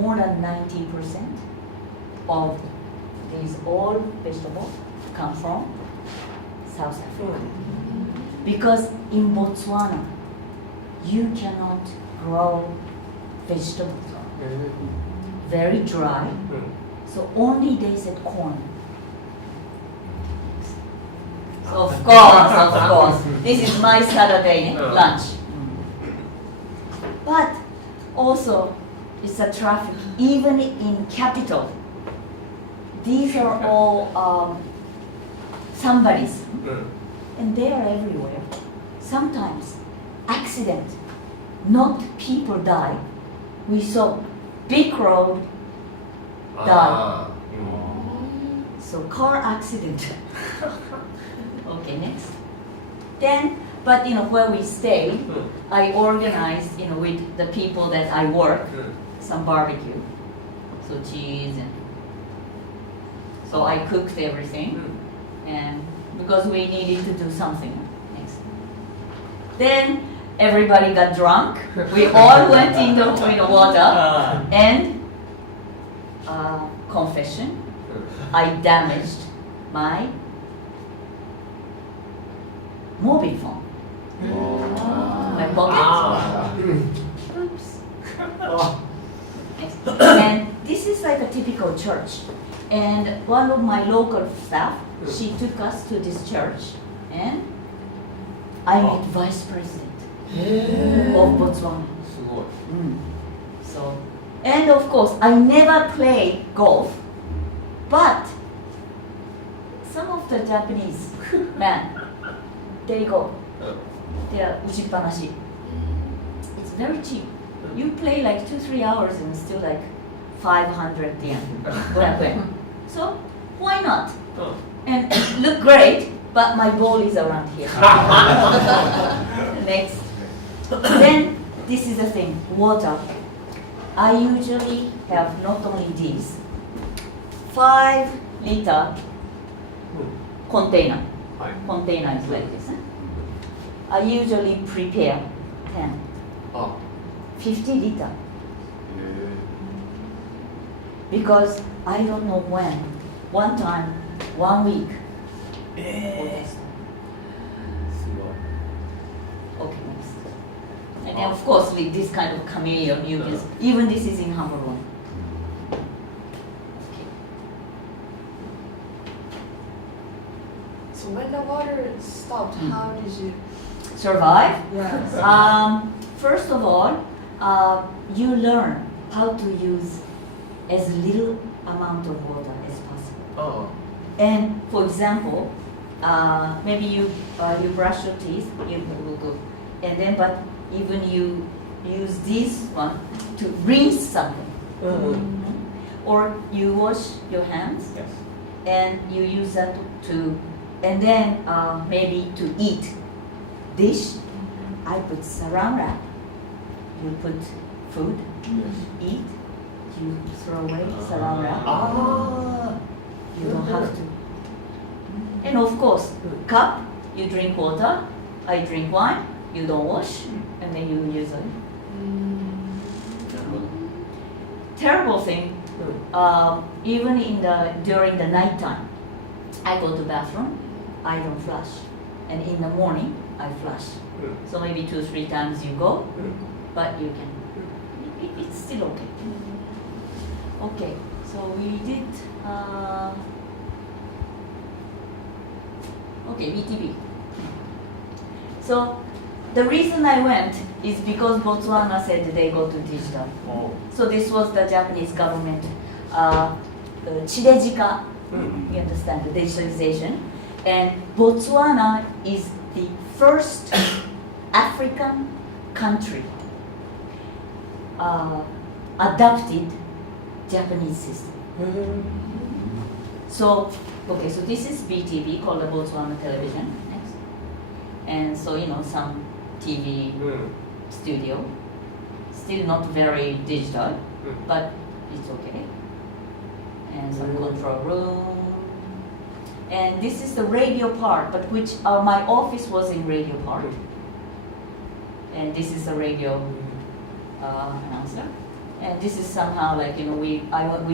more than 90% of these all vegetables come from South Africa. Because in Botswana, you cannot grow vegetables. Very dry. So only they said corn. Of course. This is my Saturday lunch. But also, it's a traffic. Even in capital, these are all somebody's, and they are everywhere. Sometimes, accident, not people die. We saw big road die. So car accident. Okay, next. Then, but where we stayed, I organized, with the people that I work, some barbecue. So cheese and so I cooked everything, and because we needed to do something. Next. Then everybody got drunk. We all went into the water, and confession, I damaged my mobile phone. My pocket. Oops. And this is like a typical church. And one of my local staff, she took us to this church, and I met vice president of Botswana. So, and of course, I never play golf, but some of the Japanese men, they go. They are uchipanashi. It's very cheap. You play like 2-3 hours and it's still like 500 yen. 500 yen. So why not? And look great, but my ball is around here. Next. Then this is the thing, water. I usually have not only these, 5-liter container. Container is like this. I usually prepare 10, 50 liter. Because I don't know when. One time, 1 week. Okay, next. And then of course with this kind of chameleon, you can, even this is in Hamburg. So when the water stopped, how did you survive? Yes. First of all, you learn how to use as little amount of water as possible. And for example, maybe you brush your teeth, and then but even you use this one to rinse something, or you wash your hands, and you use that to, and then maybe to eat dish. I put saran wrap. You put food, eat. You throw away saran wrap. You don't have to. And of course, cup, you drink water, I drink wine, you don't wash, and then you use it. Terrible thing, even during the night time, I go to bathroom, I don't flush, and in the morning I flush. So maybe 2-3 times you go, but you can. It's still okay. Okay, so we did. Okay, BTB. So the reason I went is because Botswana said they go to digital. So this was the Japanese government, Chidejika, you understand, the digitalization. And Botswana is the first African country adopted Japanese system. So, okay, so this is BTV, called the Botswana Television. Next. And so, some TV studio. Still not very digital, but it's okay. And some control room. And this is the radio part, but which my office was in radio part. And this is a radio announcer. And this is somehow like, we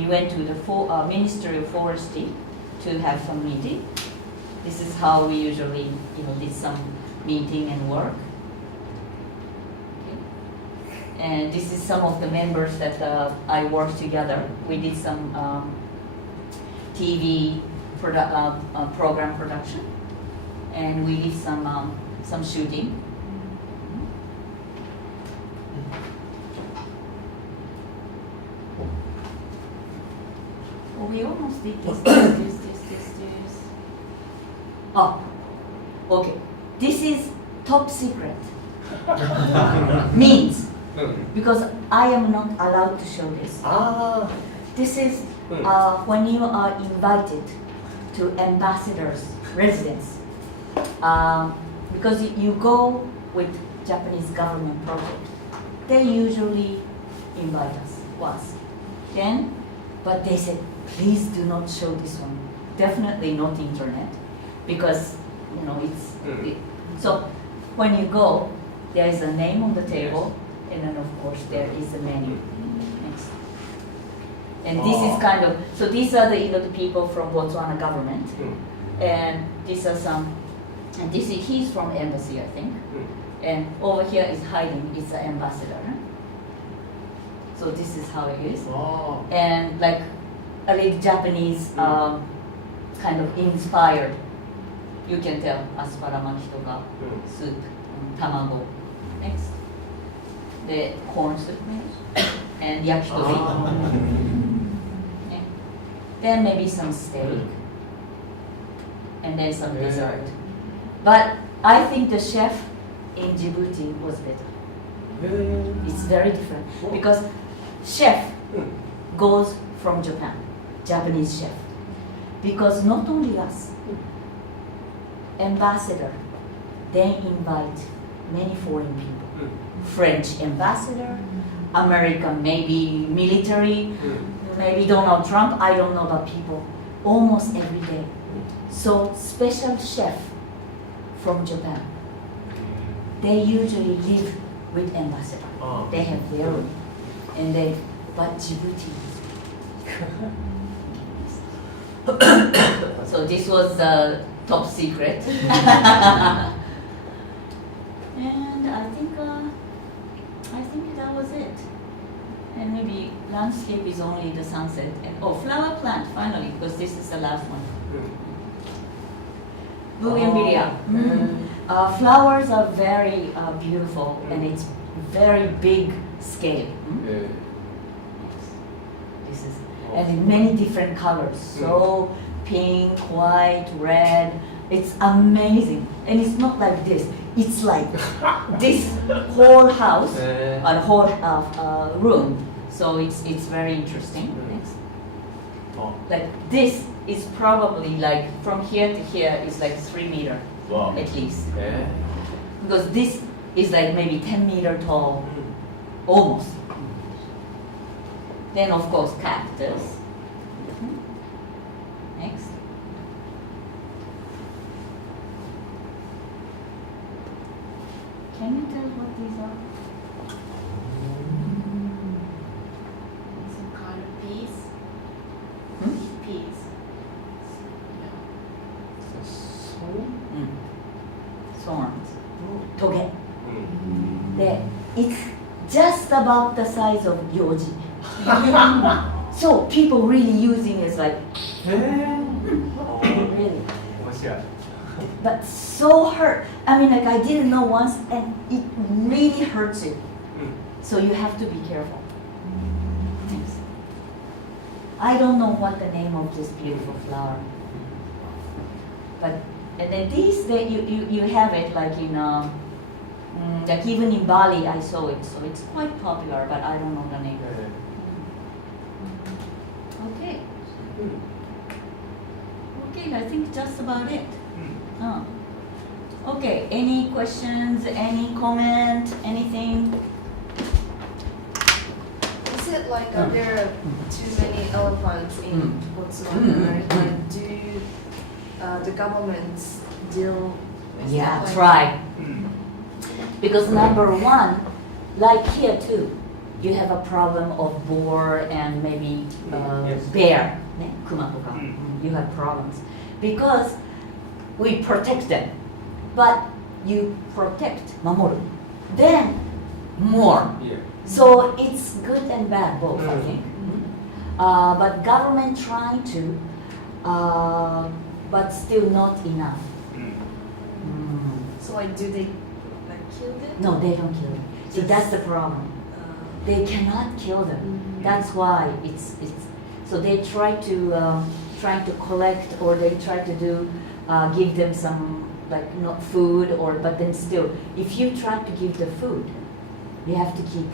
went to the Ministry of Forestry to have some meeting. This is how we usually, did some meeting and work. Okay. And this is some of the members that I worked together. We did some TV program production, and we did some shooting. We almost did this. Oh, okay. This is top secret. Means, because I am not allowed to show this. This is when you are invited to ambassadors' residence. Because you go with Japanese government project, they usually invite us. But they said, please do not show this one. Definitely not internet, because so when you go, there is a name on the table, and then of course there is a menu. Next. And this is kind of, so these are the people from Botswana government, and these are some, and he's from embassy, I think, and over here is hiding, it's an ambassador. So this is how it is, and like a little Japanese kind of inspired. You can tell asparama hito ga soup, tamago. Next, the corn soup and yakitori. Then maybe some steak, and then some dessert. But I think the chef in Djibouti was better. It's very different because chef goes from Japan, Japanese chef. Because not only us, ambassador, they invite many foreign people. French ambassador, American, maybe military, maybe Donald Trump, I don't know, but people almost every day. So special chef from Japan, they usually live with ambassador. They have their own, and but Djibouti. So this was the top secret. And I think that was it. And maybe landscape is only the sunset. And flower plant finally, because this is the last one. Bougainvillea. Flowers are very beautiful, and it's very big scale. This is, and in many different colors. So pink, white, red. It's amazing, and it's not like this. It's like this whole house, a whole room. So it's very interesting. Like this is probably like from here to here is like 3 meters at least. Because this is like maybe 10 meters tall, almost. Then of course cactus. Next. Can you tell what these are? Some kind of peas. about the size of yoji. So people really using it like, really. 面白い。 But so hurt. I mean, like I didn't know once, and it really hurts you. So you have to be careful. Thanks. I don't know what the name of this beautiful flower. But and then these that you have it like in like even in Bali I saw it, so it's quite popular, but I don't know the name. Okay. Okay, I think just about it. Okay, any questions, any comment, anything? Is it like there are too many elephants in Botswana, right? Like, do the governments deal with Yeah, that? Like, try. Because number one, like here too, you have a problem of boar and maybe Yes. bear, ね、熊とか、you have problems. Because we protect them, but you protect, 守る. Then more. Yeah. So it's good and bad both, I think. But government trying to, but still not enough. So like, do they like kill them? No, they don't kill them. See, that's the problem. They cannot kill them. That's why it's so they try to collect, or they try to do give them some like not food, or but then still if you try to give the food, you have to keep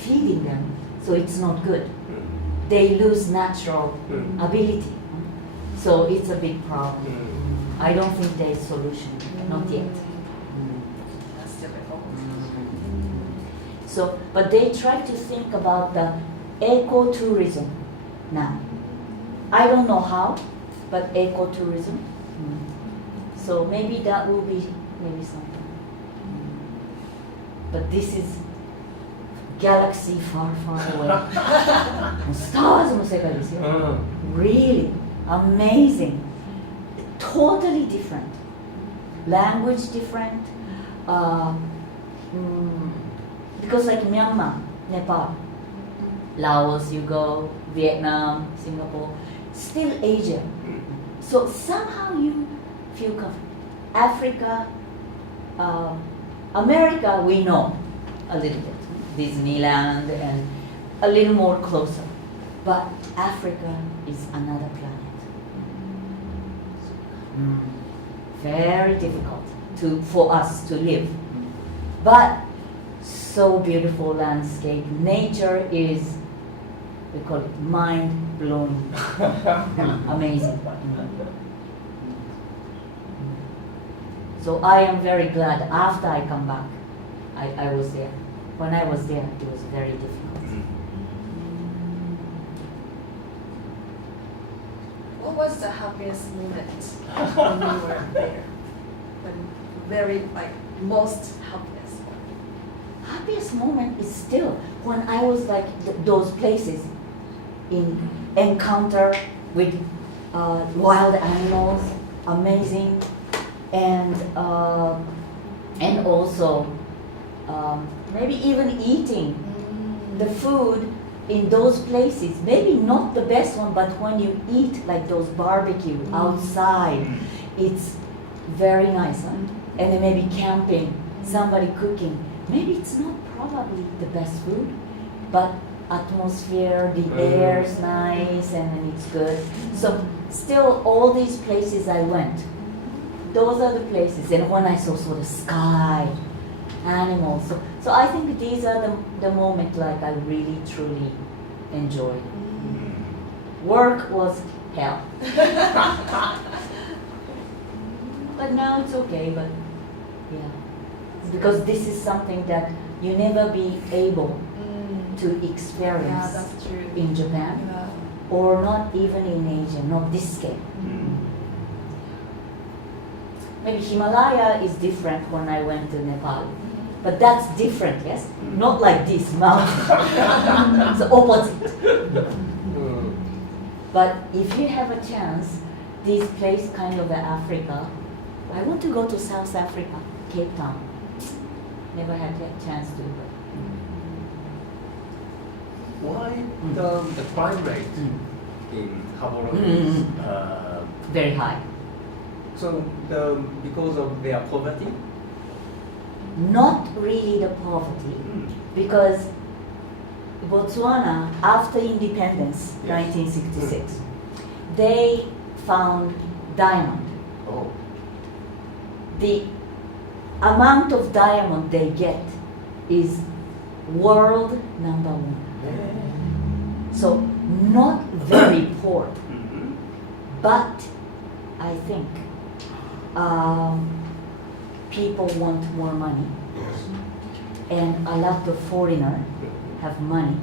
feeding them, so it's not good. They lose natural ability, so it's a big problem. I don't think there's solution, not yet. That's difficult. So, but they try to think about the ecotourism now. I don't know how, but ecotourism. So maybe that will be maybe something. But this is galaxy far, far away. Stars の世界ですよ。Really amazing. Totally different. Language different. Because like Myanmar, Nepal, Laos, you go, Vietnam, Singapore, still Asia. So somehow you feel comfortable. Africa, America, we know a little bit. Disneyland and a little more closer. But Africa is another planet. Very difficult for us to live. But so beautiful landscape. Nature is, we call it mind-blowing. Amazing. So I am very glad after I come back, I was there. When I was there, it was very difficult. What was the happiest moment when you were there? When very like most happiest moment? Happiest moment is still when I was like those places in encounter with wild animals, amazing, and also maybe even eating the food in those places. Maybe not the best one, but when you eat like those barbecue outside, it's very nice. Huh? And then maybe camping, somebody cooking. Maybe it's not probably the best food, but atmosphere, the air's nice, and then it's good. So still all these places I went, those are the places. And when I saw the sky, animals, so I think these are the moments like I really truly enjoyed. Work was hell. But now it's okay, but yeah. Because this is something that you never be able to experience Yeah, that's true. in Japan, Yeah. or not even in Asia, not this scale. Maybe Himalaya is different when I went to Nepal. But that's different, yes? Not like this mountain. It's the opposite. But if you have a chance, this place kind of Africa, I want to go to South Africa, Cape Town. Never had a chance to, but why the crime rate in Gaborone is Very high. so because of their poverty? Not really the poverty, because Botswana, after independence, Yes. 1966, they found diamond. Oh. The amount of diamond they get is world number one. So not very poor, but I think people want more money, and a lot of foreigners have money,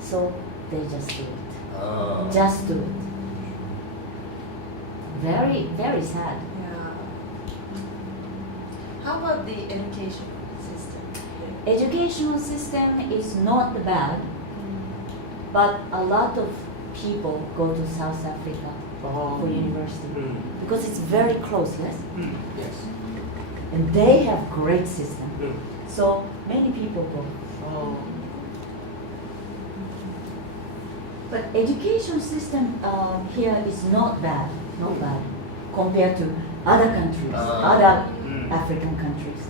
so they just do it. Just do it. Very, very sad. Yeah. How about the education system? Educational system is not bad, but a lot of people go to South Africa for university because it's very close, yes? Yes. And they have great system. So many people go. But education system here is not bad compared to other countries, other African countries,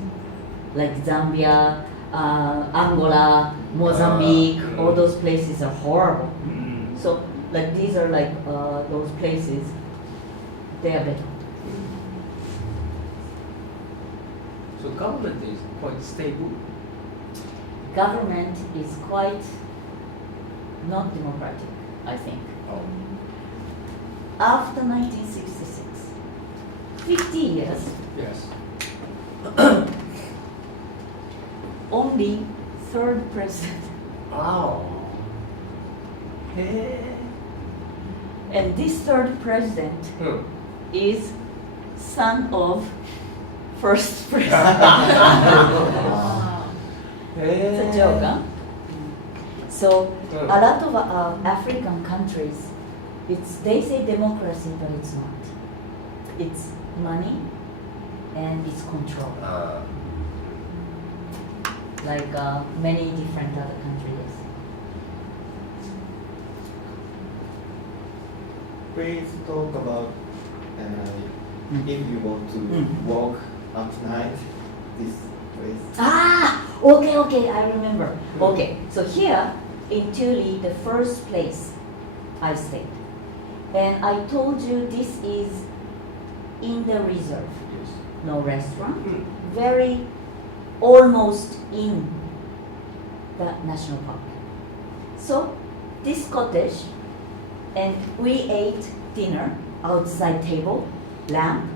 like Zambia, Angola, Mozambique. All those places are horrible. So like these are like those places, they are better. So government is quite stable. Government is quite not democratic, I think. After 1966, 50 years, Yes. only third president. Wow. And this third president is son of first president. It's a joke, huh? So a lot of African countries, they say democracy, but it's not. It's money and it's control. Like many different other countries. Please talk about if you want to walk at night, this place. Okay, I remember. Okay, so here in Tuli, the first place I stayed. And I told you this is in the reserve. Yes. No restaurant. Very almost in the national park. So this cottage, and we ate dinner outside table, lamp,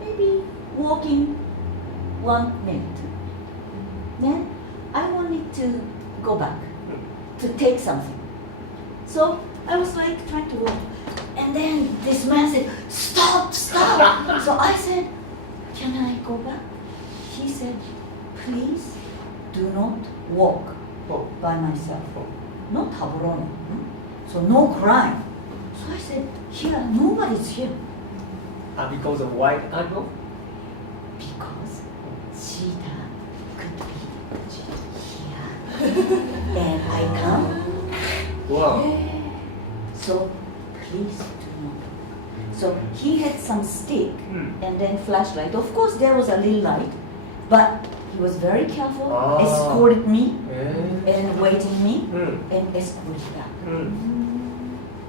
maybe walking 1 minute. Then I wanted to go back to take something. So I was like trying to walk. And then this man said, stop. So I said, can I go back? He said, please do not walk by myself. Not Gaborone. So no crime. So I said, here, nobody's here. Because of white animal? Because cheetah could be here. And I come. Wow. So please do not. So he had some stick and then flashlight. Of course there was a little light, but he was very careful, escorted me and waiting me and escorted back.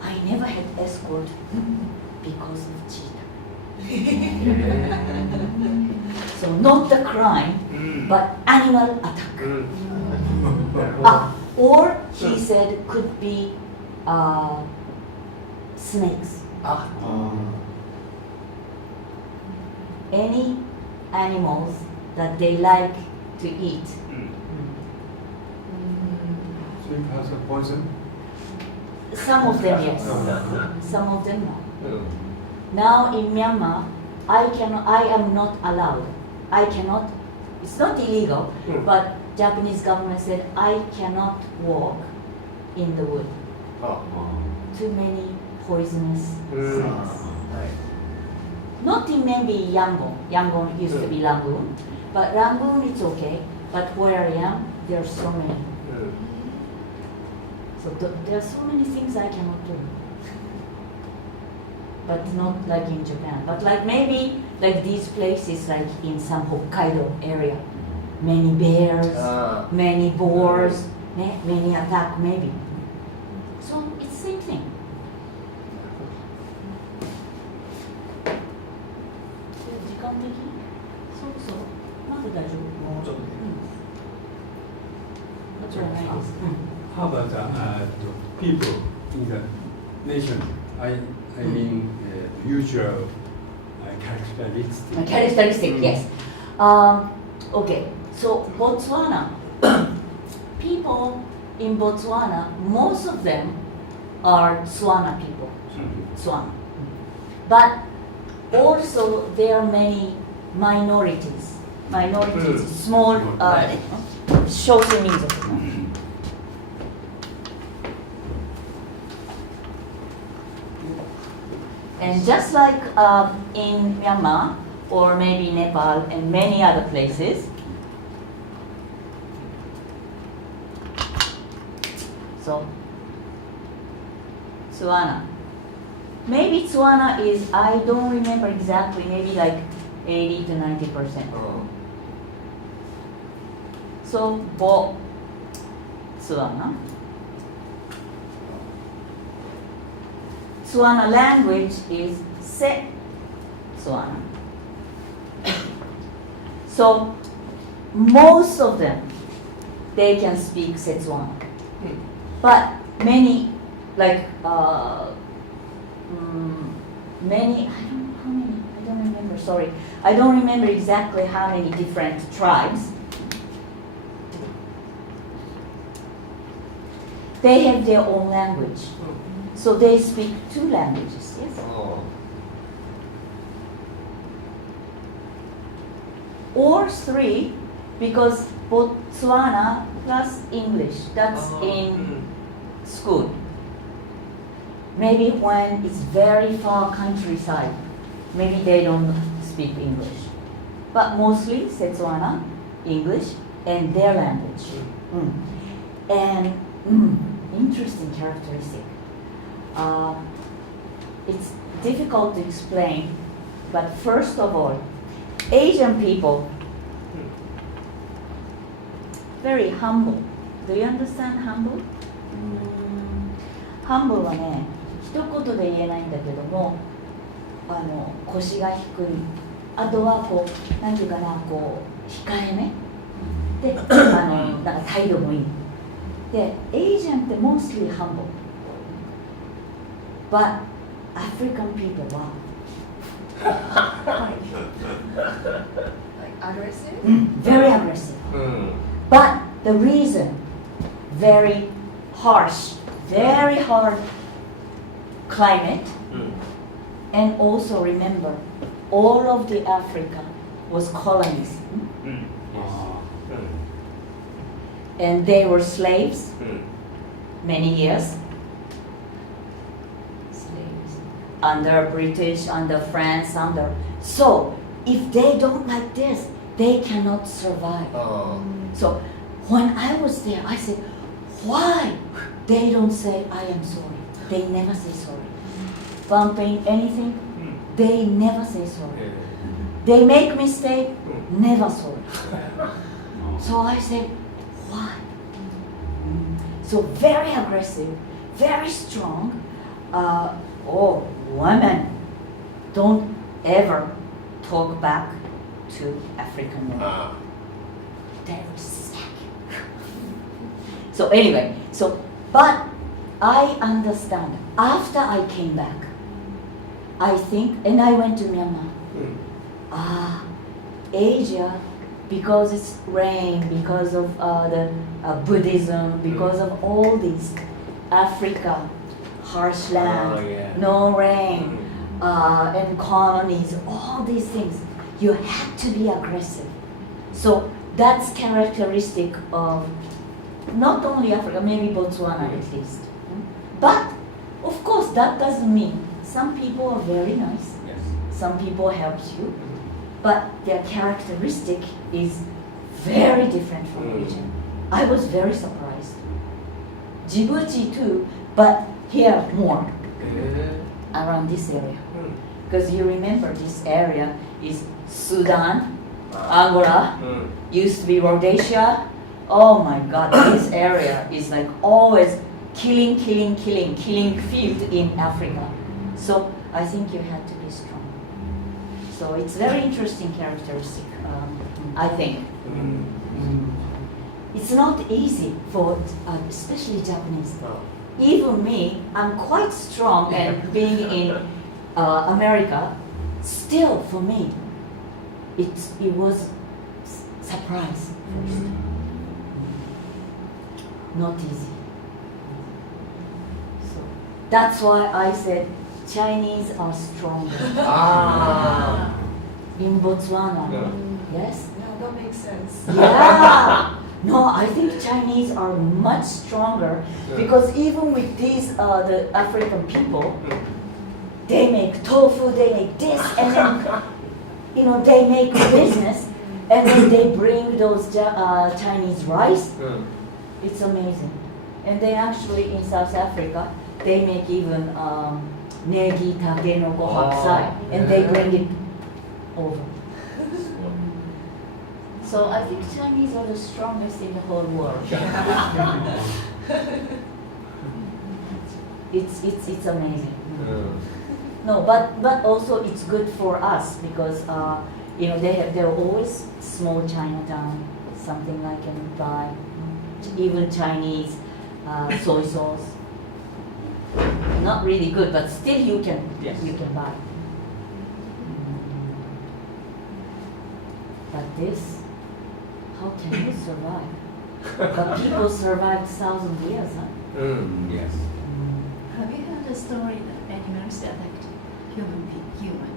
I never had escort because of cheetah. So not the crime, but animal attack. Or he said could be snakes. Any animals that they like to eat. Snake has a poison. Some of them yes, some of them no. Now in Myanmar, I am not allowed. I cannot, it's not illegal, but Japanese government said I cannot walk in the wood. Too many poisonous snakes. Not in maybe Yangon. Yangon used to be Rangoon, but Rangoon it's okay. But where I am, there are so many. So there are so many things I cannot do. But not like in Japan. But like maybe like these places like in some Hokkaido area. Many bears, many boars, many attack maybe. So it's same thing. 時間的？そうそう。まだ大丈夫。もうちょっとで。間違いないです。 How about the people in the nation? I mean usual characteristics. Characteristic, yes. Okay, so Botswana, people in Botswana, most of them are Tswana people, Tswana. But also there are many minorities, small, 少数民族。And just like in Myanmar or maybe Nepal and many other places, so Tswana. Maybe Tswana is, I don't remember exactly, maybe like 80 to 90%. So Tswana. Tswana language is Tswana. So most of them, they can speak Tswana. But many, like many, I don't know how many, I don't remember, sorry. I don't remember exactly how many different tribes. They have their own language. So they speak 2 languages, yes? Or 3, because Botswana plus English, that's in school. Maybe when it's very far countryside, maybe they don't speak English. But mostly Setswana, English, and their language. And interesting characteristic. It's difficult to explain, but first of all, Asian people, very humble. Do you understand humble? Humble はね、一言で言えないんだけども、腰が低い。あとはこう、なんていうかな、こう控えめ。で、なんか態度もいい。で、Asian って mostly humble. But African people, wow. Like aggressive? Very aggressive. But the reason, very harsh, very hard climate. And also remember, all of the Africa was colonies. And they were slaves many years. Under British, under France, under. So, if they don't like this, they cannot survive. So, when I was there, I said, why they don't say, I am sorry? They never say sorry. Bumping, anything, they never say sorry. They make mistake, never sorry. So I said, why? So very aggressive, very strong. Women, don't ever talk back to African women. They were sick. So anyway, but I understand. After I came back, I think, and I went to Myanmar. Asia, because it's rain, because of the Buddhism, because of all these, Africa, harsh land, no rain, and colonies, all these things, you have to be aggressive. So that's characteristic of not only Africa, maybe Botswana at least. But of course that doesn't mean some people are very nice, some people help you, but their characteristic is very different from region. I was very surprised. Djibouti too, but here more around this area. Because you remember this area is Sudan, Angola, used to be Rhodesia. Oh my God, this area is like always killing field in Africa. So I think you have to be strong. So it's very interesting characteristic, I think. It's not easy for, especially Japanese. Even me, I'm quite strong, and being in America, still for me, it was surprise first. Not easy. So that's why I said Chinese are stronger. In Botswana, yes? No, that makes sense. Yeah. No, I think Chinese are much stronger because even with these the African people, they make tofu, they make this, and then they make business, and then they bring those Chinese rice. It's amazing. And then actually in South Africa, they make even negi, takenoko, hakusai, and they bring it over. So I think Chinese are the strongest in the whole world. It's amazing. No, but also it's good for us because there are always small Chinatown, something I can buy, even Chinese soy sauce. Not really good, but still you can buy. But this. How can you survive? But people survived 1,000 years, huh? Yes. Have you heard the story that animals attacked human?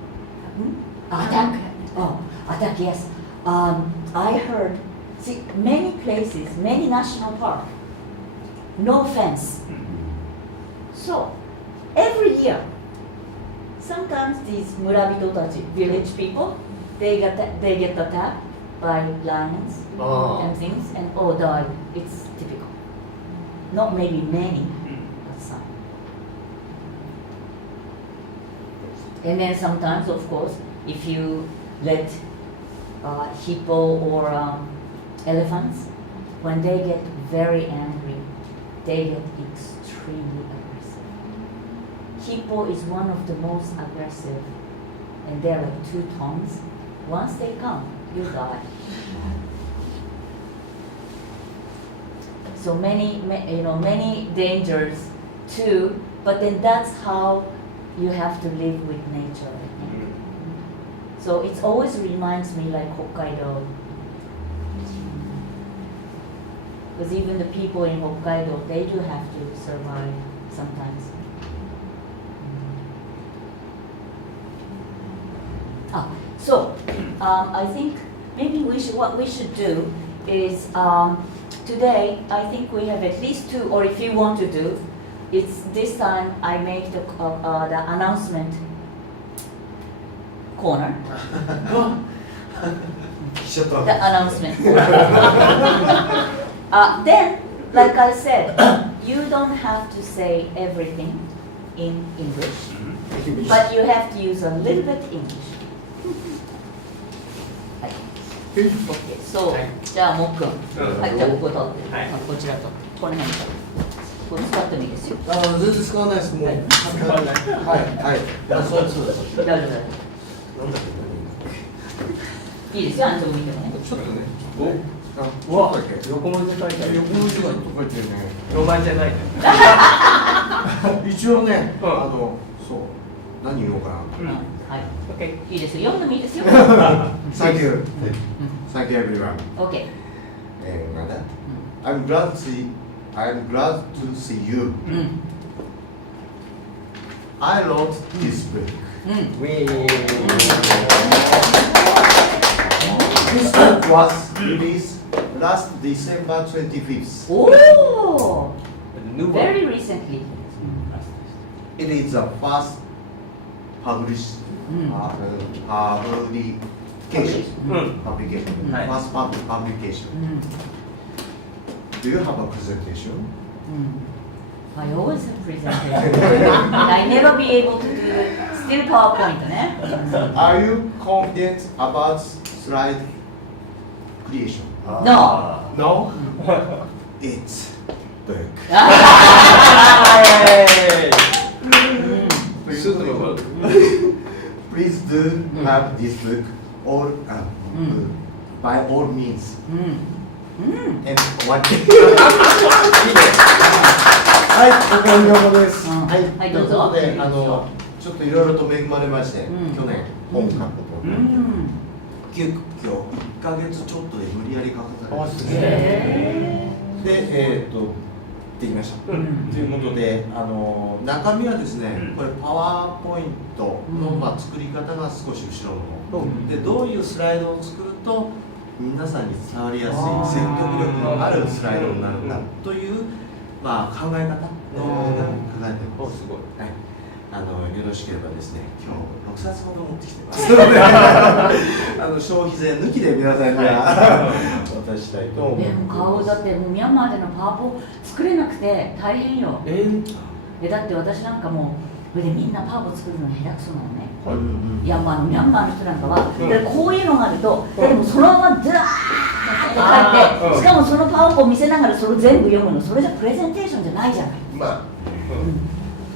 Attack? Oh, attack, yes. I heard, see, many places, many national parks, no fence. So, every year, sometimes these murabito-tachi, village people, they get attacked by lions and things, and all die. It's typical. Not maybe many, but some. And then sometimes, of course, if you let hippo or elephants, when they get very angry, they get extremely aggressive. Hippo is one of the most aggressive, and they're like 2 tons. Once they come, you die. So many dangers too, but then that's how you have to live with nature, I think. So it always reminds me like Hokkaido. Because even the people in Hokkaido, they do have to survive sometimes. So I think maybe what we should do is today I think we have at least 2, or if you want to do, it's this time I make the announcement corner. The announcement. Then, like I said, you don't have to say everything in English, but you have to use a little bit English. Okay, so, じゃあもっくん、はい、じゃあここ取って、こちらと、この辺と、これ使ってもいいですよ。全然使わないです、もう。使わない。はい。そうです。大丈夫、大丈夫。いいですよ、あんたも見てもね。ちょっとね。うわ、横文字書いてある。横文字がいっぱい書いてるね。ロマンじゃないね。一応ね、そう、何言おうかな。はい。OK、いいですよ。読んでもいいですよ。Thank you. Thank you, everyone. OK。なんだ？I'm glad to see you. I wrote this book. This book was released last December 25th. Oh, very recently. It is the first publication. First publication. Do you have a presentation? I always have presentation. And I never be able to do still PowerPoint ね。Are you confident about slide creation? No. No? It's book. スーツの方 Please do have this book all, by all means. And what? はい、おかげさまです。はいどうぞということで、ちょっといろいろと恵まれまして、去年本を書くことになって、急遽1ヶ月ちょっとで無理やり書かされました。で、できました。ということで、中身はですね、これパワーポイントの、作り方が少し後ろの方、でどういうスライドを作ると皆さんに伝わりやすい積極力のあるスライドになるかという、考え方の考えてます。すごい。はい、よろしければですね、今日6冊ほど持ってきてますので消費税抜きで皆さんには渡したいと思います。もう顔だってもうミャンマーでのパワポ作れなくて大変よ。だって私なんかもうそれでみんなパワポ作るのに下手くそなのね。ミャンマーの人なんかは、こういうのがあると、でもそのままザーって書いて、しかもそのパワポを見せながらそれを全部読むの、それじゃプレゼンテーションじゃないじゃない。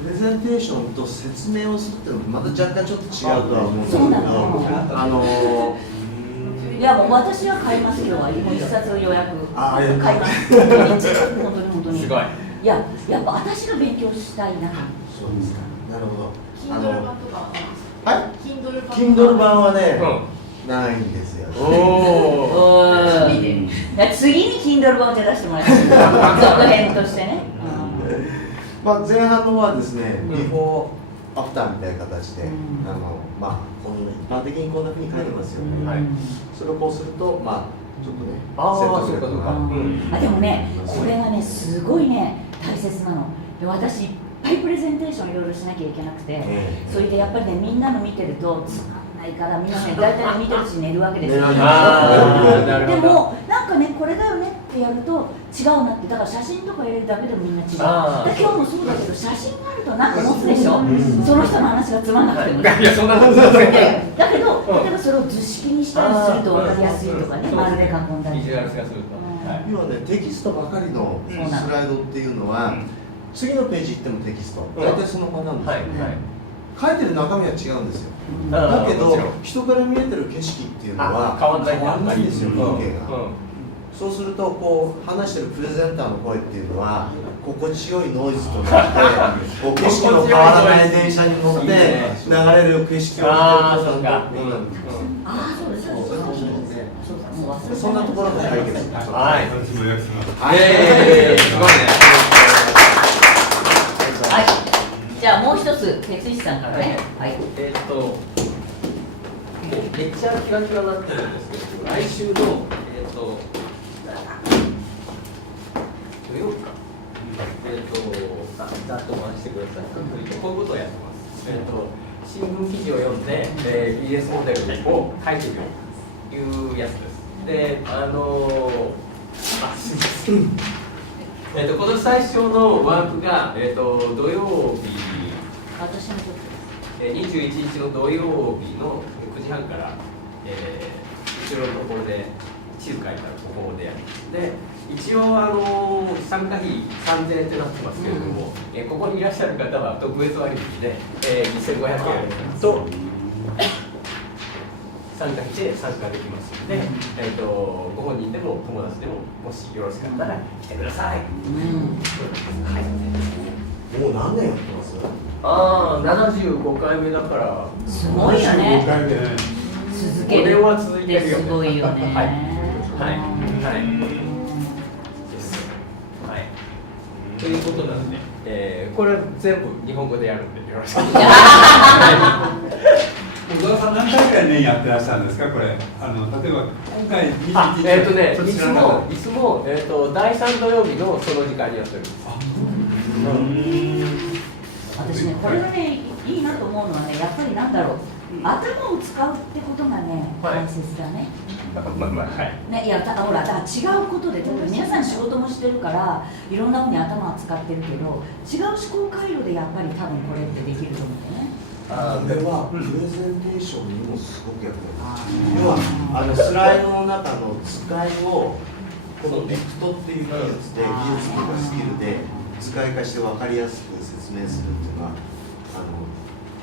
プレゼンテーションと説明をするっていうのはまた若干ちょっと違うとは思うんですけど、そうなの。いやもう私は買いますよ。もう一冊の予約買います。本当に。すごい。いややっぱ私が勉強したいな。そうですか。なるほど。Kindle 版とかはい。Kindle 版。Kindle 版はね、ないんですよ。次に Kindle 版を出してもらいます。続編としてね。前半の方はですね、ビフォーアフターみたいな形で、この一般的にこんな風に書いてますよね。それをこうすると、ちょっとね、そうかそうか。でもね、これがね、すごいね、大切なの。で、私いっぱいプレゼンテーションいろいろしなきゃいけなくて、それでやっぱりね、みんなの見てるとつまんないから、みんなね、大体見てるし寝るわけですよ。でも、なんかね、これだよねってやると違うなって、だから写真とか入れるだけでもみんな違う。今日もそうだけど、写真があるとなんか持つでしょ。その人の話がつまんなくても。いや、そんなことない。だけど、例えばそれを図式にしたりすると分かりやすいとかね、丸で囲んだり。ビジュアル化すると。要はね、テキストばかりのスライドっていうのは、次のページ行ってもテキスト、大体そのパターンですよね。書いてる中身は違うんですよ。だけど、人から見えてる景色っていうのは変わんないんですよ、風景が。そうすると、こう話してるプレゼンターの声っていうのは心地よいノイズとなって景色の変わらない電車に乗って流れる景色を見てるとそんなところが解決です。はい。私も予約します。すごいね。はい。じゃあもう一つ、哲一さんからね。はい。もうめっちゃキラキラになってるんですけど、来週の土曜日か。ざっとお話してください。こういうことをやってます。新聞記事を読んで、ビジネスモデルを書いてみようというやつです。で、すみません。今年最初のワークが、土曜日、私のこと21日の土曜日の9時半から、後ろのところで地図書いたらここでやります。で、一応参加費3000円ってなってますけれども、ここにいらっしゃる方は特別割引で、2500円と参加費で参加できますので、ご本人でも友達でももしよろしかったら来てください。もう何年やってます？ 75回目だからすごいよね。続ける。これは続いてるよね。すごいよね。ということなんで、これ全部日本語でやるんでよろしくお願いし小沢さん何回かやってらっしゃるんですか、これ。例えば今回ます。いつも第3土曜日のその時間にやってるんです。私ね、これがね、いいなと思うのはね、やっぱりなんだろう。頭を使うってことがね、大切だね。ね、いやほらだから違うことで、例えば皆さん仕事もしてるからいろんなふうに頭は使ってるけど、違う思考回路でやっぱり多分これってできると思うんだよね。これはプレゼンテーションにもすごく役立つ。要はスライドの中の図解をこのビクトっていう技術で、技術とかスキルで図解化して分かりやすく説明するっていうのは、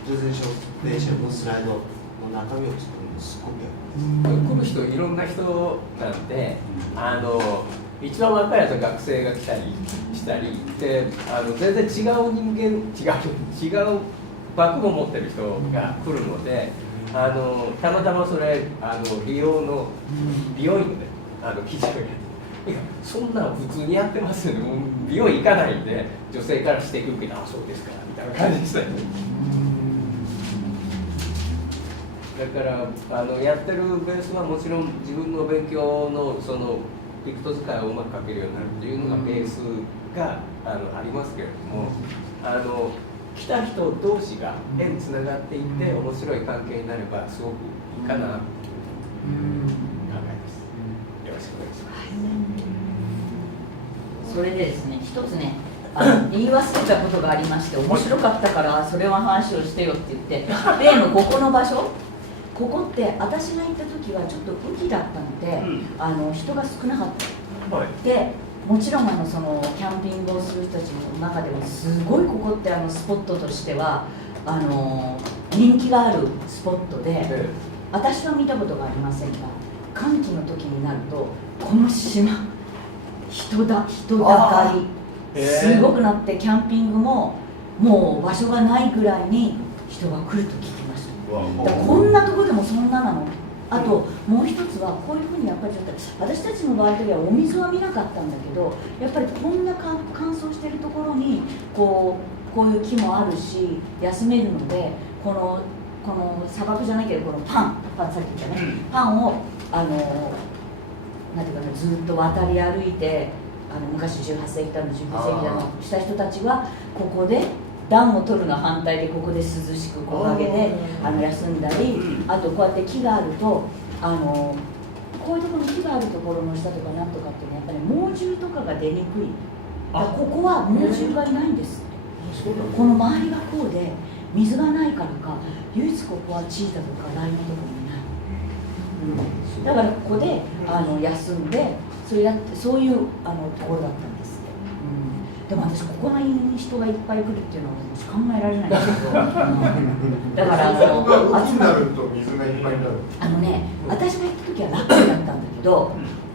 プレゼンテーションのスライドの中身を作るのすごく役立つ。来る人いろんな人なんで、一番若いやつは学生が来たりしたりで、全然違う人間、違うバッグを持ってる人が来るので、たまたまそれ美容院で記事をやって、いやそんなの普通にやってますよね。もう美容院行かないんで、女性から指摘受けて、あ、そうですかみたいな感じでしたね。だからやってるベースはもちろん自分の勉強のそのピクト使いをうまく書けるようになるっていうのがベースがありますけれども、来た人同士が縁つながっていって面白い関係になればすごくいいかなという考えです。よろしくお願いします。それでですね、一つね、言い忘れたことがありまして、面白かったからそれは話をしてよって言って、例のここの場所、ここって私が行った時はちょっと雨季だったので、人が少なかった、でもちろんそのキャンピングをする人たちの中でもすごいここってスポットとしては人気があるスポットで、私は見たことがありませんが、寒気の時になるとこの島人だかりすごくなって、キャンピングももう場所がないぐらいに人が来ると聞きました。だからこんなところでもそんななの。あともう一つはこういうふうにやっぱりちょっと私たちの場合ではお水は見なかったんだけど、やっぱりこんな乾燥してるところにこういう木もあるし休めるので、この砂漠じゃなければこのパンさっき言ったね、パンをなんていうかな、ずっと渡り歩いて昔18世紀だの19世紀だのした人たちはここで暖を取るの反対で、ここで涼しく木陰で休んだり、あとこうやって木があるとこういうところに木があるところの下とかなんとかっていうのはやっぱり猛獣とかが出にくい。だからここは猛獣がいないんです。この周りがこうで水がないからか、唯一ここはチータとかライマとかもいない、だからここで休んでそういうところだったんです。でも私ここに人がいっぱい来るっていうのは考えられないんですけど、だから雨になると水がいっぱいになる。私が行った時は楽だったんだけど、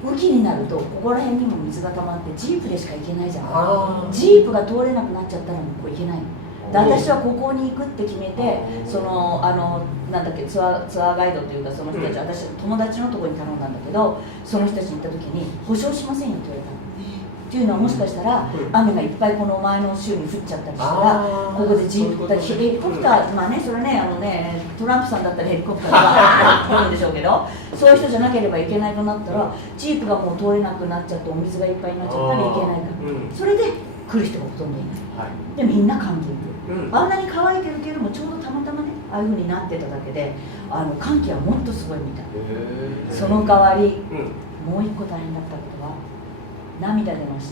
雨季になるとここら辺にも水が溜まってジープでしか行けないじゃん。ジープが通れなくなっちゃったらもうここ行けない。で私はここに行くって決めて、なんだっけツアーガイドというかその人たち、私友達のところに頼んだんだけど、その人たちに行った時に保証しませんよって言われたの。っていうのはもしかしたら雨がいっぱいこの前の週に降っちゃったりしたら、ここでジープヘリコプター、まあねそれねトランプさんだったらヘリコプターが来るんでしょうけど、そういう人じゃなければいけないとなったらジープがもう通れなくなっちゃってお水がいっぱいになっちゃったらいけないから、それで来る人がほとんどいない、でみんな歓迎、あんなに可愛いけどもちょうどたまたまねああいう風になってただけで、歓喜はもっとすごいみたい。その代わり、もう一個大変だったことは涙出まし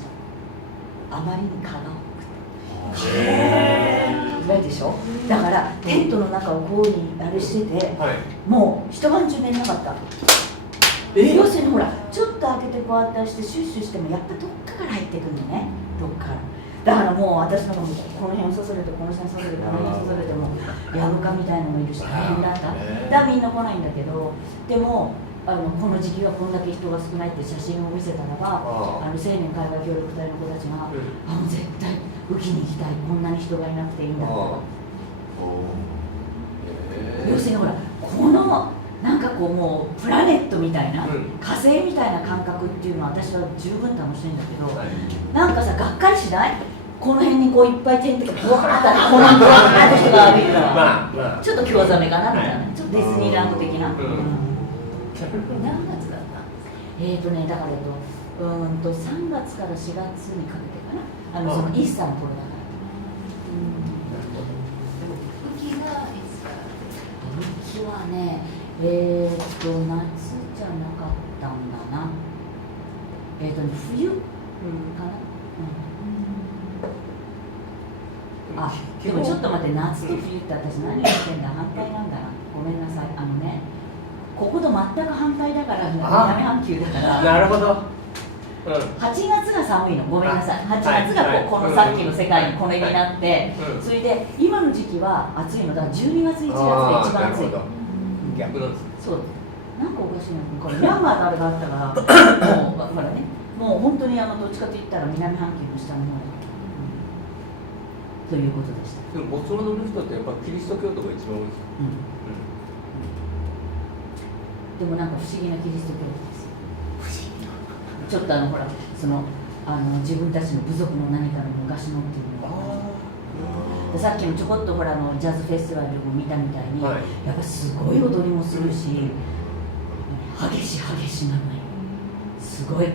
た。あまりに蚊が多くて、ないでしょ。だからテントの中をこうにあれしてて、もう一晩中寝なかった。要するにほらちょっと開けてこうやってしてシュッシュしてもやっぱどっかから入ってくるのね、どっから。だからもう私のこの辺をそそれてこの辺をそそれてこの辺をそそれてもヤブ蚊みたいなのもいるし大変だった。だからみんな来ないんだけど、でもこの時期がこんだけ人が少ないって写真を見せたらば、青年海外協力隊の子たちがもう絶対雨季に行きたい、こんなに人がいなくていいんだから。要するにほらこのなんかこうもうプラネットみたいな、火星みたいな感覚っていうのは私は十分楽しいんだけど、なんかさがっかりしない？この辺にこういっぱいテントがブワーッとこのブワーッと人が歩いてたらちょっと興ざめかなみたいな、ちょっとディズニーランド的な。何月だっただから3月から4月にかけてかな、そのイースターの頃だから。雨季がいつか。雨季じゃなかったんだな。冬かな。あ、でもちょっと待って、夏と冬って私何言ってんだ、反対なんだな。ごめんなさい。ここと全く反対だから、南半球だから。なるほど。8月が寒いの、ごめんなさい。8月がこのさっきの世界にこれになって、それで今の時期は暑いのだから12月1月が一番暑い。逆なんですね。そう。なんかおかしいな、これミャンマーのあれがあったから、もうほらね、もう本当にどっちかといったら南半球の下の方だ。ということでした。でもボツワナの人ってやっぱキリスト教徒が一番多いですか。でもなんか不思議なキリスト教徒ですよ。ちょっとほら自分たちの部族の何かの昔のっていうのでさっきのちょこっとほらジャズフェスティバルでも見たみたいに、やっぱすごい踊りもするし、激しなのよ。すごい。だ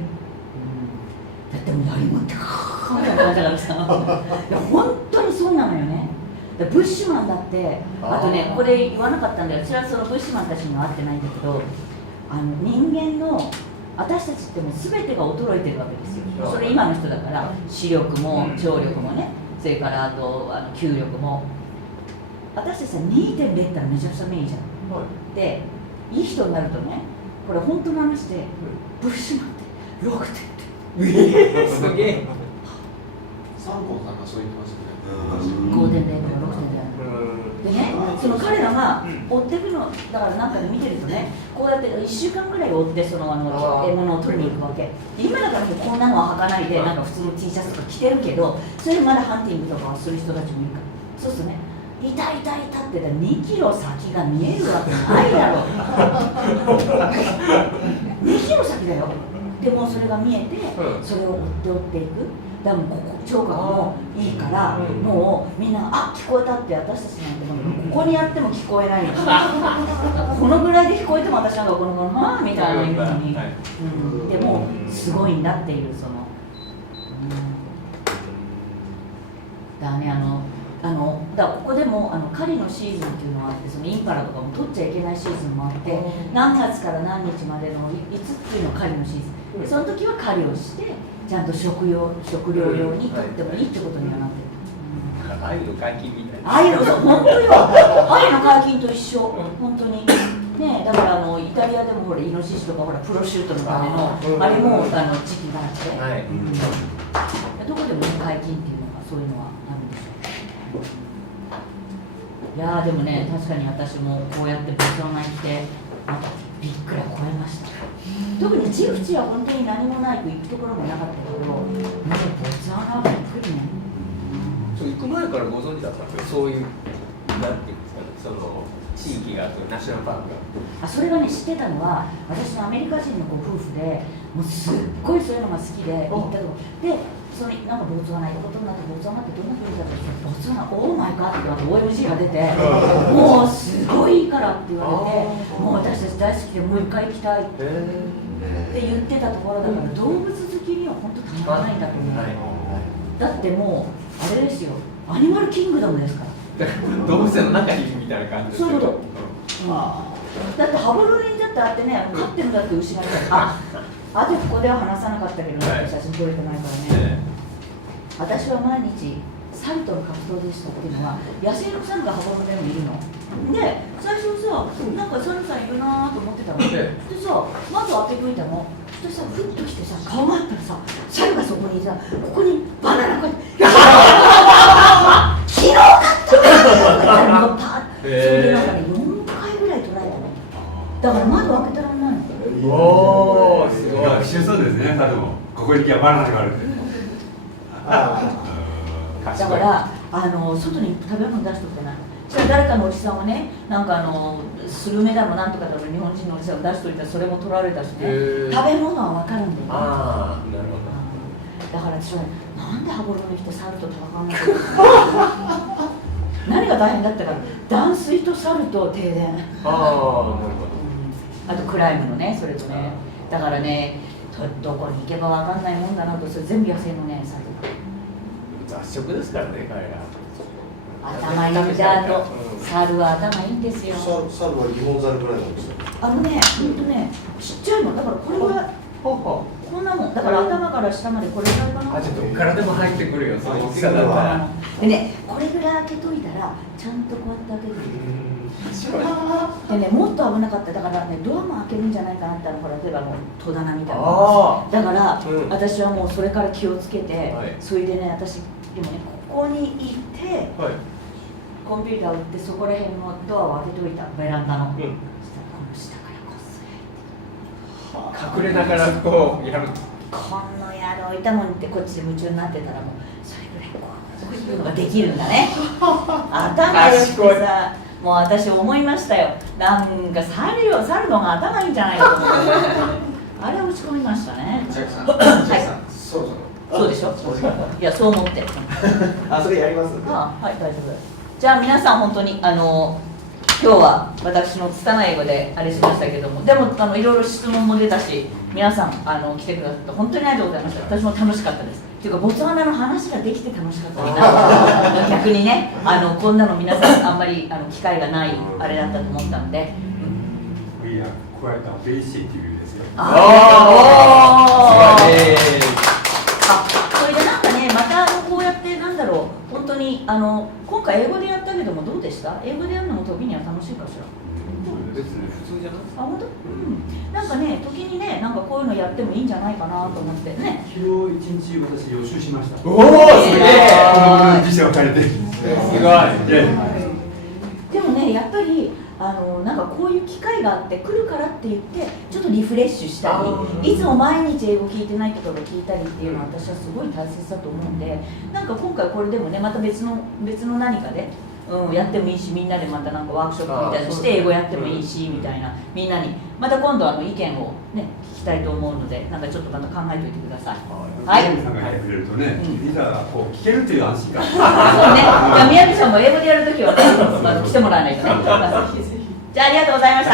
ってもう槍持ってカーッて感じだからさ、いや本当にそうなのよね。ブッシュマンだって、あとね、これ言わなかったんだよ。私はそのブッシュマンたちには会ってないんだけど、人間の私たちってもう全てが衰えてるわけですよ。それ今の人だから視力も聴力もね、それからあと嗅力も。私たちは 2.0 ってのはめちゃくちゃいいじゃん。で、いい人になるとね、これ本当の話で、ブッシュマンって6点って。すげえ。サンコンさんがそう言ってましたね。5.0とか6.0でね、その彼らが追っていくのだからなんかで見てるとね、こうやって1週間ぐらい追ってその獲物を取りに行くわけ。今だからもうこんなのは履かないでなんか普通の T シャツとか着てるけど、それでまだハンティングとかをする人たちもいるから、そうするとね、いたって2キロ先が見えるわけないだろ2キロ先だよ。でもそれが見えて、それを追っていく。だからもう聴覚もいいから、もうみんな聞こえたって私たちなんてここにやっても聞こえないのこのぐらいで聞こえても私なんかこのはぁみたいな言うのに、でもすごいんだっていうその、だねだからここでも狩りのシーズンっていうのがあって、そのインパラとかも取っちゃいけないシーズンもあって、何月から何日までのいつっていうの狩りのシーズンで、その時は狩りをしてちゃんと食料用にとってもいいってことにはなってる。愛の解禁みたいな。愛の本当よ。愛の解禁と一緒。本当に。ね、だからイタリアでもほらイノシシとかほらプロシュートのためのあれも時期があって、どこでも解禁っていうのがそういうのはあるんですよ。いやでもね、確かに私もこうやってボツワナ行ってびっくら超えました。特にジブチは本当に何もないと行くところもなかったけど、もうボツワナはびっくりね。行く前からご存知だったんですよ。そういうなんていうんですかね、その地域があるナショナルパークが。それがね、知ってたのは私のアメリカ人のご夫婦で、もうすっごいそういうのが好きで行ったとこで、そのなんかボツワナ行ったことになって、ボツワナってどんな国だったんですか、ボツワナオーマイガーって OMG が出て、もうすごいいいからって言われて、もう私たち大好きでもう一回行きたいって言ってたところだから、動物好きには本当たまらないんだと思う。だってもうあれですよ、アニマルキングダムですから。動物園の中にいるみたいな感じですよ。そういうこと。だってハブロリにだってあってね、飼ってるんだって牛がいたら、あとここでは話さなかったけど、写真撮れてないからね。私は毎日サルとの格闘でしたっていうのは、野生のサルがハブロリでもいるの。で、最初さ、なんかサルさんいるなと思ってたの。でさ、窓開けといたの。そしてさ、ふっと来てさ、顔があったらさ、サルがそこにさ、ここにバナナが昨日だったそれでなんかね、4回ぐらい捉えたの。だから窓開けたらないの。おー、すごい。学習そうですね、でもここに行きゃバナナがあるって。だから外に食べ物出しとってない。それ誰かのおじさんをね、なんかスルメだのなんとかだの日本人のおじさんを出しといたら、それも取られたしね、食べ物は分かるんだよね。なるほど。だから私はなんで羽衣にして猿と戦わなきゃいけない何が大変だったか、断水と猿と停電、あとクライムのね、それとね、だからね、どこに行けば分かんないもんだなと。それ全部野生のね、猿。雑食ですからね、彼ら。頭いいんだと、猿は頭いいんですよ。猿は日本猿ぐらいなんですよ。ちっちゃいのだからこれはこんなもんだから頭から下までこれぐらいかな。ちょっとからでも入ってくるよ、そういう大きさだったら。でね、これぐらい開けといたらちゃんとこうやって開ける。でね、もっと危なかった。だからね、ドアも開けるんじゃないかなってほら、例えばもう戸棚みたいな。だから、私はもうそれから気をつけて、それでね、私でもね、ここにいて、コンピューターを打ってそこら辺のドアを開けといた、ベランダの。そしたらこの下からこっそり隠れながらこうやる。この野郎いたのにってこっちで夢中になってたらもうそれぐらいこういうのができるんだね。頭良くてさ、もう私思いましたよ。なんか猿のが頭いいんじゃないかと思って。あれ落ち込みましたね。千秋さん、そうでしょ。いやそう思って。それやります。はい、大丈夫。じゃあ皆さん本当に今日は私の拙い英語であれしましたけども、でもいろいろ質問も出たし、皆さん来てくださって本当にありがとうございました。私も楽しかったです。っていうかボツワナの話ができて楽しかったみたいな。逆にね、こんなの皆さんあんまり機会がないあれだったと思ったんで。We are quite appreciative ですよ。それでなんかね、またこうやってなんだろう、本当に今回英語でやったけどもどうでした？英語でやるのも時には楽しいかしら。別に普通じゃない？本当？なんかね、時にね、なんかこういうのやってもいいんじゃないかなと思ってね。昨日一日私予習しました。おお、すげえ。辞書を借りて。すごい。でもね、やっぱりなんかこういう機会があって来るからって言ってちょっとリフレッシュしたり、いつも毎日英語聞いてないところ聞いたりっていうのは私はすごい大切だと思うんで、なんか今回これでもね、また別の何かで、やってもいいし、みんなでまたなんかワークショップみたいにして英語やってもいいしみたいな、みんなにまた今度意見をね聞きたいと思うので、なんかちょっとまた考えておいてください。はい。さんがやってくれるとね、いざこう聞けるという安心感。そうね。じゃあ宮城さんも英語でやるときはね、来てもらわないとね。じゃあありがとうございました。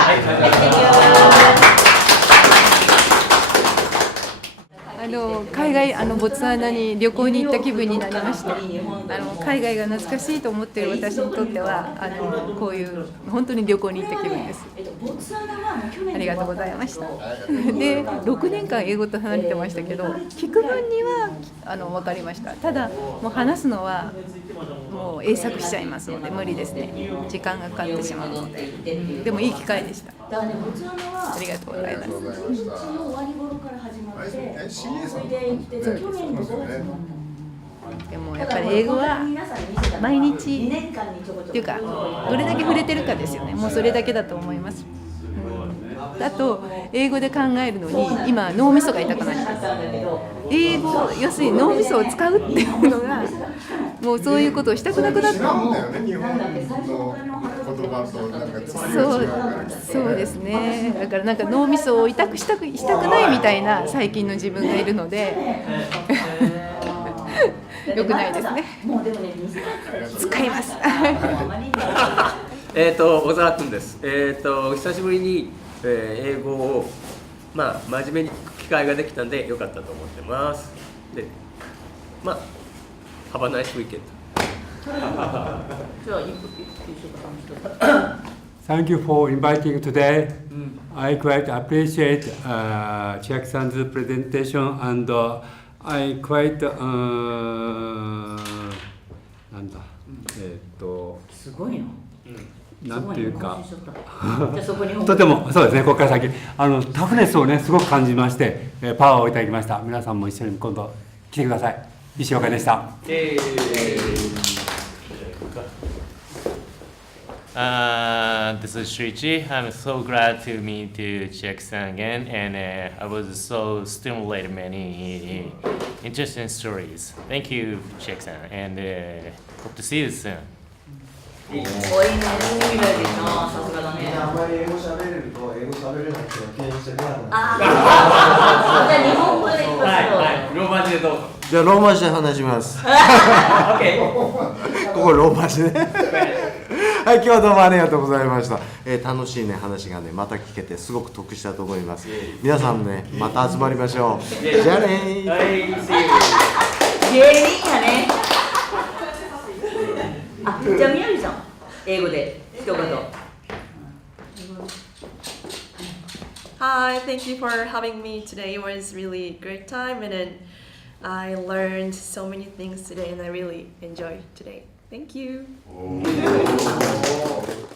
海外ボツワナに旅行に行った気分になりました。海外が懐かしいと思っている私にとってはこういう本当に旅行に行った気分です。ありがとうございました。で、6年間英語と離れてましたけど、聞く分には分かりました。ただもう話すのはもう英作しちゃいますので無理ですね。時間がかかってしまうので。でもいい機会でした。ありがとうございます。でもやっぱり英語は毎日っていうかどれだけ触れてるかですよね。もうそれだけだと思います。あと英語で考えるのに今脳みそが痛くなっちゃう。英語要するに脳みそを使うっていうのがもうそういうことをしたくなくなった。そうですね。だからなんか脳みそを痛くしたくないみたいな最近の自分がいるので良くないですね。使います。小沢君です。久しぶりに、英語を真面目に聞く機会ができたんで良かったと思ってます。で、Have a nice weekend. Thank you for inviting today. I quite appreciate Chiaki-san's presentation and I quite なんだすごいの。なんていうかとてもそうですね。ここから先タフネスをねすごく感じまして、パワーをいただきました。皆さんも一緒に今度来てください。石岡でした。This is Shuichi. I'm so glad to meet Chiaki-san again, and I was so stimulated many interesting stories. Thank you, Chiaki-san, and hope to see you soon. 多いね、海外でな、さすがだね。あんまり英語喋れると英語喋れない人が敬遠して嫌だな。じゃあ日本語で言いますよ。ローマ字でどうぞ。じゃあローマ字で話します。ここローマ字ね。はい、今日はどうもありがとうございました。楽しいね話がねまた聞けてすごく得したと思います。皆さんねまた集まりましょう。じゃあねー。芸人やね。じゃあ宮城さん英語で一言。Hi, thank you for having me today. It was really great time, and then I learned so many things today, and I really enjoyed today. Thank you.